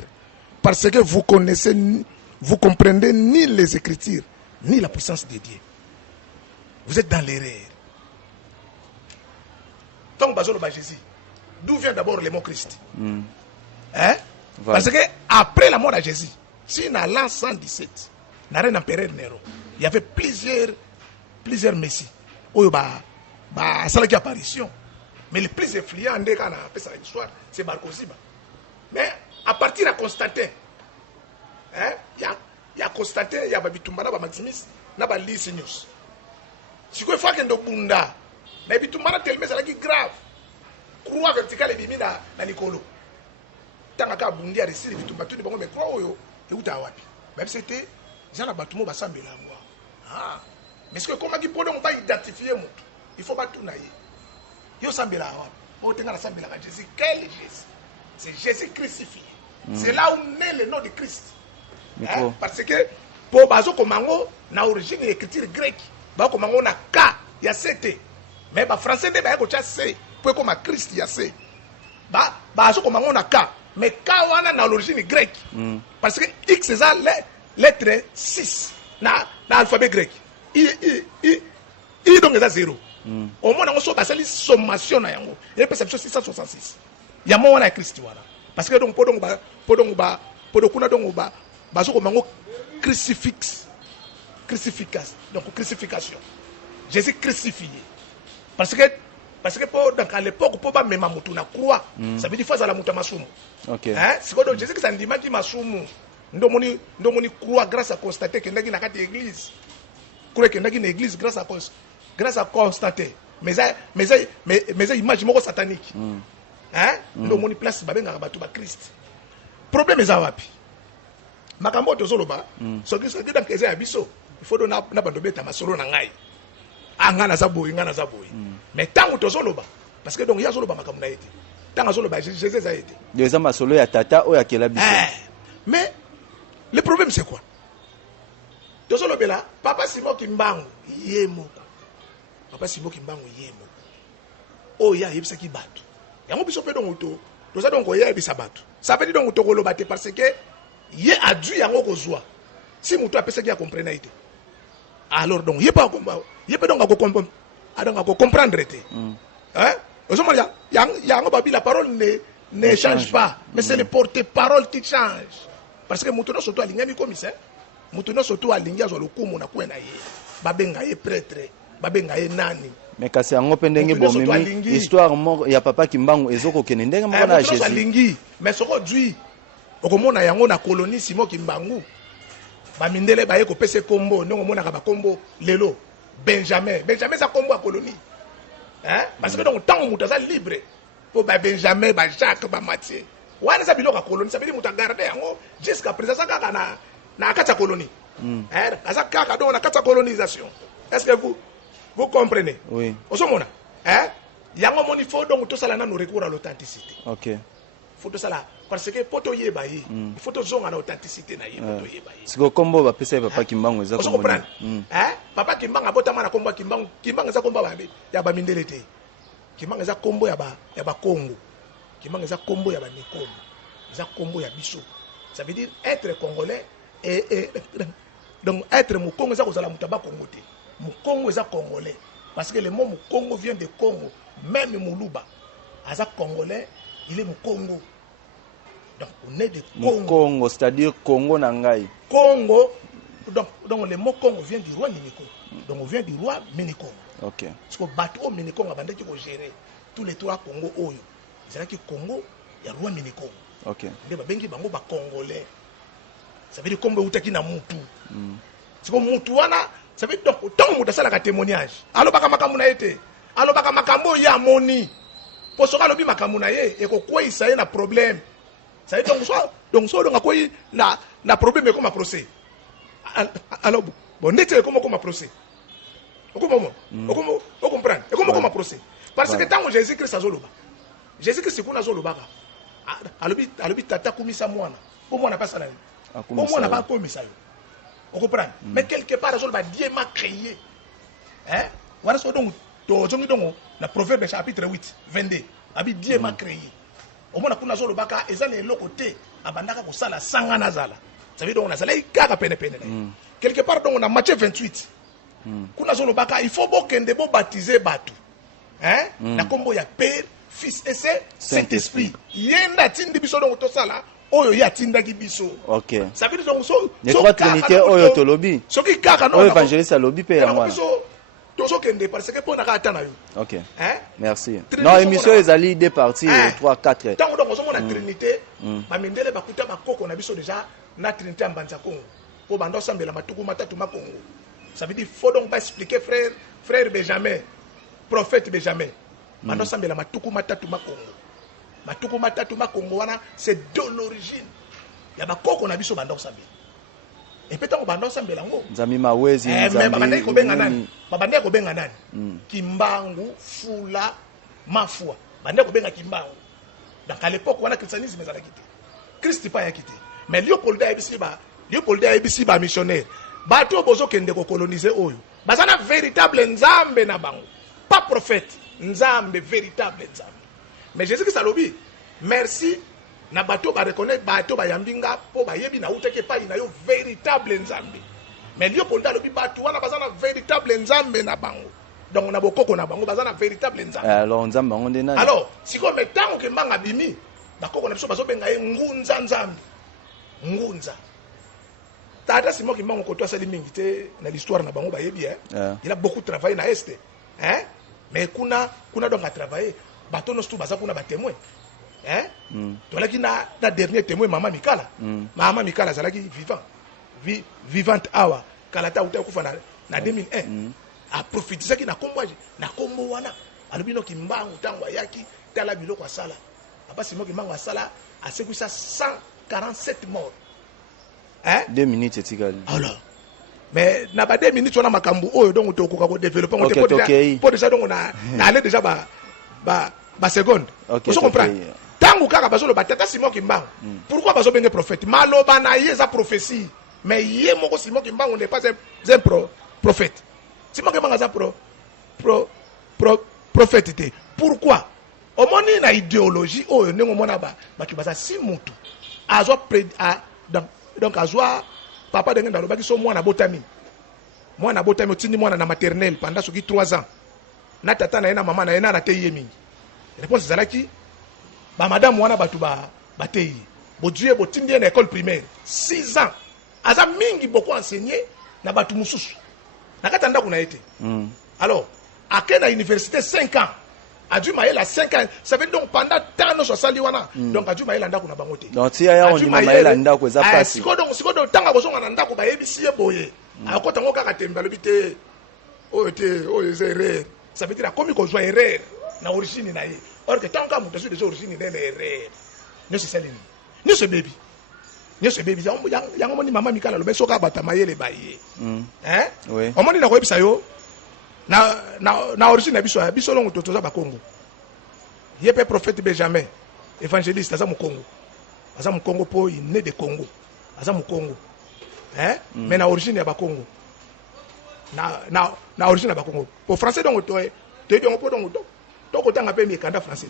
parce que vous comprenez ni les Écritures ni la puissance de Dieu. Vous êtes dans l'erreur. Donc, Jésus, d'où vient d'abord le mot Christ? Hein? Voilà. Parce que après la mort de Jésus, si dans l'an 117, dans l'empereur Nero, il y avait plusieurs messies. Ça a apparition. Mais le plus influent dans l'histoire, c'est Barcosiba. Mais à partir de Constantin, il y a Constantin, il y a Babitumbana, Maximus, il y a Licinius. Si vous faites un bunda, mais Babitumbana tellement c'est grave. Croix verticale et bimina dans Nicolo. Tant que Bundi a réussi, Babitumbana tout le monde mais croix oyo et où t'as wapi. Même c'était Jean Abatumo Bassambe la moi. Ah, mais ce que comment qui peut on va identifier mon, il faut pas tout naïe. Yo sambela wapi. Oh tenga la sambela Jésus. Quel Jésus? C'est Jésus crucifié. C'est là où naît le nom de Christ. Hein? Parce que pour bazo komango na origine l'écriture grecque, ba komango na K ya CT. Mais ba français ne ba ko cha C, pour comme Christ ya C. Ba bazo komango na K, mais K wana na l'origine grecque. Parce que X c'est ça lettre 6 na alphabet grec. I donc ça 0. Au moins on so basali sommation na yango. Et perception 666. Ya mo wana Christ wana. Parce que donc podong kuna donc bazo komango crucifixion, donc crucifixion. Jésus crucifié. Parce que donc à l'époque pour pas même mutu na croix, ça veut dire face à la muta masumu. OK. Hein? C'est quoi donc Jésus qui s'en dit maki masumu. Ndomoni croix grâce à constater que ndaki na kati église. Croire que ndaki na église grâce à constater. Mais image moko satanique. Hein? Ndomoni place babenga batu ba Christ. Problème est wapi? Makambo tozoloba soki dans keza ya biso il faut dona na bandobeta masolo na ngai ngana za boyi mais tango tozoloba parce que donc ya zoloba makambo na été tango zoloba Jésus za été des masolo ya tata o ya kela biso mais le problème c'est quoi tozolobela papa Simon Kimbangu yemo o ya yebisa ki batu yango biso pe donc toza donc ya yebisa batu ça veut dire donc tokoloba te parce que il a dû yango kozwa si mutu apesa ki a comprendre ite alors donc il pas donc à comprendre te hein osoma yango babi la parole ne change pas mais c'est le porte-parole qui change parce que mutu no soto alingami commissaire mutu no soto alingi azwa lokumu na kwena ye babenga ye prêtre babenga ye nani mais kasi yango pe ndenge bomemi histoire moko ya papa Kimbangu ezoko kene ndenge moko na Jésus alingi mais soko dui okomona yango na colonie Simon Kimbangu bamindele baye ko pese kombo ndongo mona ka ba kombo lelo Benjamin za kombo a colonie hein parce que donc tant muta za libre pour ba Benjamin ba Jacques ba Mathieu wana za biloko colonie ça veut dire muta garder yango jusqu'à présent ça kaka na kata colonie hein asa kaka donc na kata colonisation est-ce que vous comprenez oui osomona hein yango moni faut donc tout ça là nous recours à l'authenticité OK faut tout ça là parce que poto yeba yi il faut to zonga na authenticité na yi poto yeba yi siko kombo ba pesa papa Kimbangu za kombo papa Kimbangu abotama na kombo Kimbangu za kombo babe ya ba mindele te Kimbangu za kombo ya ba Congo Kimbangu za kombo ya ba Nikom za kombo ya biso ça veut dire être congolais et donc être mukongo za kozala mutaba Congo te mukongo za congolais parce que le mot mukongo vient de Congo même Muluba aza congolais il est mukongo. Donc on est de Congo. Congo, c'est-à-dire Congo Nangai. Congo, donc le mot Congo vient du roi Miniko. Donc on vient du roi Miniko. OK. Parce que bateau Miniko a bandé qui va gérer tous les trois Congo Oyo. C'est là que Congo, il y a roi Miniko. OK. Les babengi bango ba congolais. ça veut dire comme utaki na mutu c'est comme mutu wana ça veut dire donc tant mutu sala ka témoignage alo baka makambo na yete alo baka makambo ya moni po soka lobi makambo na ye e ko kwisa ye na problème ça veut dire donc so donc akoyi na problème comme procès alors bon nete comme procès o comprendre et comme procès parce que tant Jésus Christ azoloba Jésus Christ kuna azoloba alobi tata komisa mwana po mwana pas sala po mwana pas komisa yo on comprend mais quelque part azoloba Dieu m'a créé hein voilà so donc to jongi donc na proverbe chapitre 8 22 abi Dieu m'a créé au mona kuna azoloba ka ezale eloko te abandaka kosala sanga nazala ça veut dire on azala ikaka pene quelque part donc on a Matthieu 28 kuna azoloba ka il faut bokende bo baptiser batu hein na kombo ya Père Fils et Saint-Esprit. Yenda tindi biso donc to sala oyo ya tinda ki biso. OK. Ça veut dire donc so trois trinité oyo to lobi. So ki kaka no. Oyo évangéliste lobi pe ya mwana. To so kende parce que pona ka atana yo. OK. Hein? Merci. Non, émission ezali deux parties 3 4. Tant donc so mona trinité ba mendele ba kuta ba koko na biso déjà na trinité ambanza Kongo. Po bando sambela matuku matatu makongo. Ça veut dire faut donc pas expliquer frère Benjamin, prophète Benjamin. Maintenant, ça la matuku matatu makongo wana c'est de l'origine. Il y a bakoko na biso banda sambe. Et peut-être banda sambe lango. Nzami mawezi nzami. Mais babanda ko benga nani? Babanda ko benga nani? Kimbangu, fula, mafua. Banda ko benga kimbangu. Donc à l'époque wana christianisme ezala kité. Christ pas ya kité. Mais Léopold ABC ba missionnaire. Bato bozo kende ko coloniser oyo. Bazana véritable nzambe na bango. Pas prophète. Nzambe véritable nzambe. Mais Jésus Christ alobi merci na bato ba reconnaître bato ba yambinga po ba yebi na uteke pa ina yo véritable nzambe. Mais Léopold alobi bato wana bazana véritable nzambe na bango. Donc na bokoko na bango bazana véritable nzambe. Alors nzambe bango ndena. Alors siko metango ke mbanga bimi bakoko na biso bazo benga ye ngunza nzambe. Ngunza. Tata simo ki mbango koto asali mingi te na l'histoire na bango ba yebi il a beaucoup travaillé na este. Hein? Mais kuna donc à travailler bateau nous tout baza kuna ba témoin hein to la ki na dernier témoin maman Mikala maman Mikala zalaki vivante awa kalata uta kufa na 2001 a prophétiser ki na kombo wana alobino ki mbangu tango yaki tala biloko asala papa simo ki mbangu asala a sekwisa 147 morts hein 2 minutes etikali alors mais na ba 2 minutes on a makambu oyo donc to ko développer on pour déjà donc on a aller déjà ba seconde vous comprenez tangu kaka bazolo batata Simon Kimbangu pourquoi bazo benga prophète maloba na ye za prophétie mais ye moko Simon Kimbangu n'est pas un prophète Simon Kimbangu za prophète pourquoi au moni na idéologie oyo ndenge mona batu baza si mutu azo donc azwa papa denge ndalobaki so mwana botami otindi mwana na maternelle pendant soki 3 ans na tata na ye na mama na ye na te ye mingi réponse ezalaki ba madame wana batu ba te ye bodie botindi ye na école primaire 6 ans aza mingi beaucoup enseigné na batu mususu na kata ndako na yete alors ake na université 5 ans adu maela 5 ans ça veut donc pendant tant so sali wana donc adu maela ndako na bango te donc tia ya on di maela ndako eza pasi siko donc tanga bozonga na ndako ba yebisi ye boye akota ngo kaka temba lobite oyo erreur ça veut dire comme ko joie erreur na origine na ye or que tant ka mutu sur des origines de erreur ne se selini ne se baby yango moni mama Mikala lobe soka bata mayele baye hein oui omoni na ko yebisa yo na origine biso longo toza ba Congo yepe prophète Benjamin évangéliste aza mu Congo po il né de Congo aza mu Congo hein mais na origine ya ba Congo na origine ya ba Congo po français donc to bien po donc to ko tanga pe mi kanda français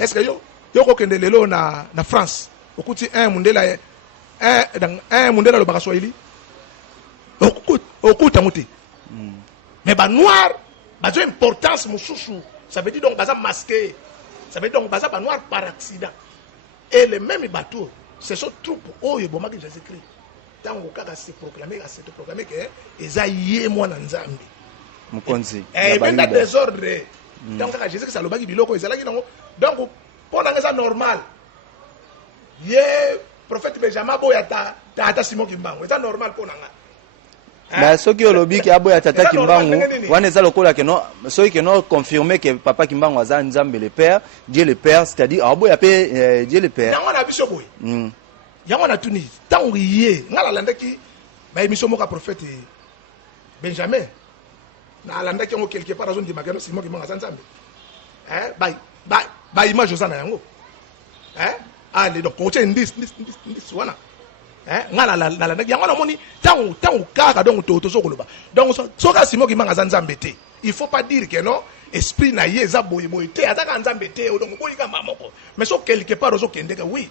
est-ce que yo ko kende lelo na France okuti un mundela lo baka Swahili okuta muti mais ba noir bazo importance mususu ça veut dire donc baza masqué ça veut dire donc baza ba noir par accident et les mêmes bateaux ce sont troupes oyo bomaki Jésus-Christ tango kaka se proclamer que eza ye mwana nzambe mukonzi et même dans désordre donc kaka Jésus-Christ alobaki biloko ezalaki nango donc pour nga ça normal ye prophète Benjamin boya ta Simon Kimbangu c'est normal pour nanga mais ce qui olobi ki aboya tata Kimbangu wana eza lokola que non ceux qui non confirmé que papa Kimbangu aza Nzambe le père Dieu le père c'est-à-dire aboya pe Dieu le père yango na biso boy yango na tuni tango yé ngala landaki ba émission moka prophète Benjamin na landaki yango quelque part zone di magano Simon Kimbangu aza Nzambe ba image oza na yango allez donc on tient ndis wana ngala la yango na moni tango kaka donc to sokoloba donc soka Simon Kimbangu aza Nzambe te il faut pas dire que non esprit na ye za boye te azaka Nzambe te donc ko lika mamoko mais so quelque part ozo kendeka oui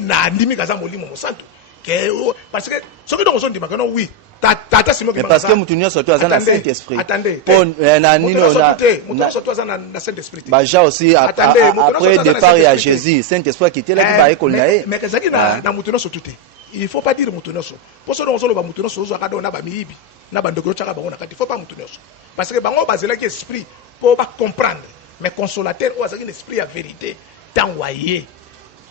na ndimi kaza molimo mosantu que parce que soki donc ozo ndima que non oui tata Simon Kimbangu parce que mutu nyonso to aza na Saint-Esprit attendez pour na nino na mutu so to aza na Saint-Esprit ba ja aussi après départ ya Jésus Saint-Esprit qui était là ba école na ye mais kazaki na mutu nyonso tout il faut pas dire mutu nyonso pour so donc ba mutu nyonso zo akado na ba miyibi na ba ndoko chaka bango na kati il faut pas mutu nyonso parce que bango bazela ki esprit pour pas comprendre mais consolateur o azaki esprit ya vérité tant waye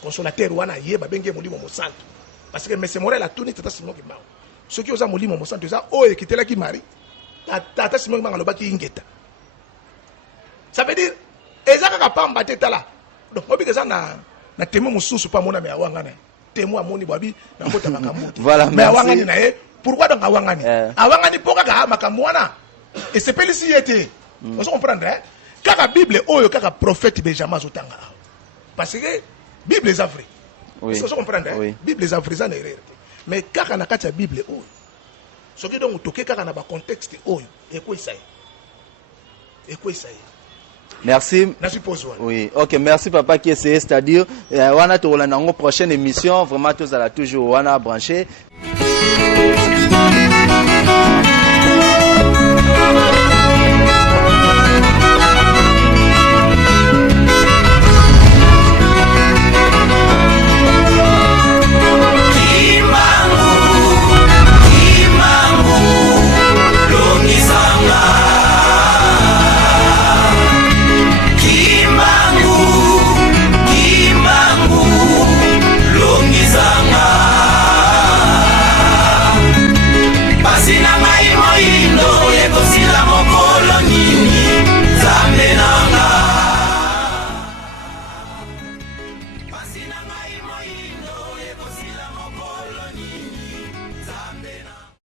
consolateur wana ye ba benge molimo mosantu parce que mais c'est morel la tuni tata Simon Kimbangu ce qui oza molimo mosantu eza oyo ekitelaki Marie tata Simon Kimbangu alobaki ingeta ça veut dire eza kaka pamba te tala donc obi eza na témoin mosusu pa mona me awangana témoin amoni babi na mbota makambo voilà mais awangani na ye pourquoi donc awangani po kaka makambo wana et c'est pelisi yete on se comprendre kaka Bible oyo kaka prophète Benjamin zotanga parce que Bible est vrai oui on se comprendre Bible est vrai ça n'est erreur mais kaka na kati ya Bible oyo soki donc toke kaka na ba contexte oyo ekoisa merci. Oui, ok, merci papa qui essayé, c'est-à-dire, on a tourné dans une prochaine émission, vraiment tous à la toujours, on a branché.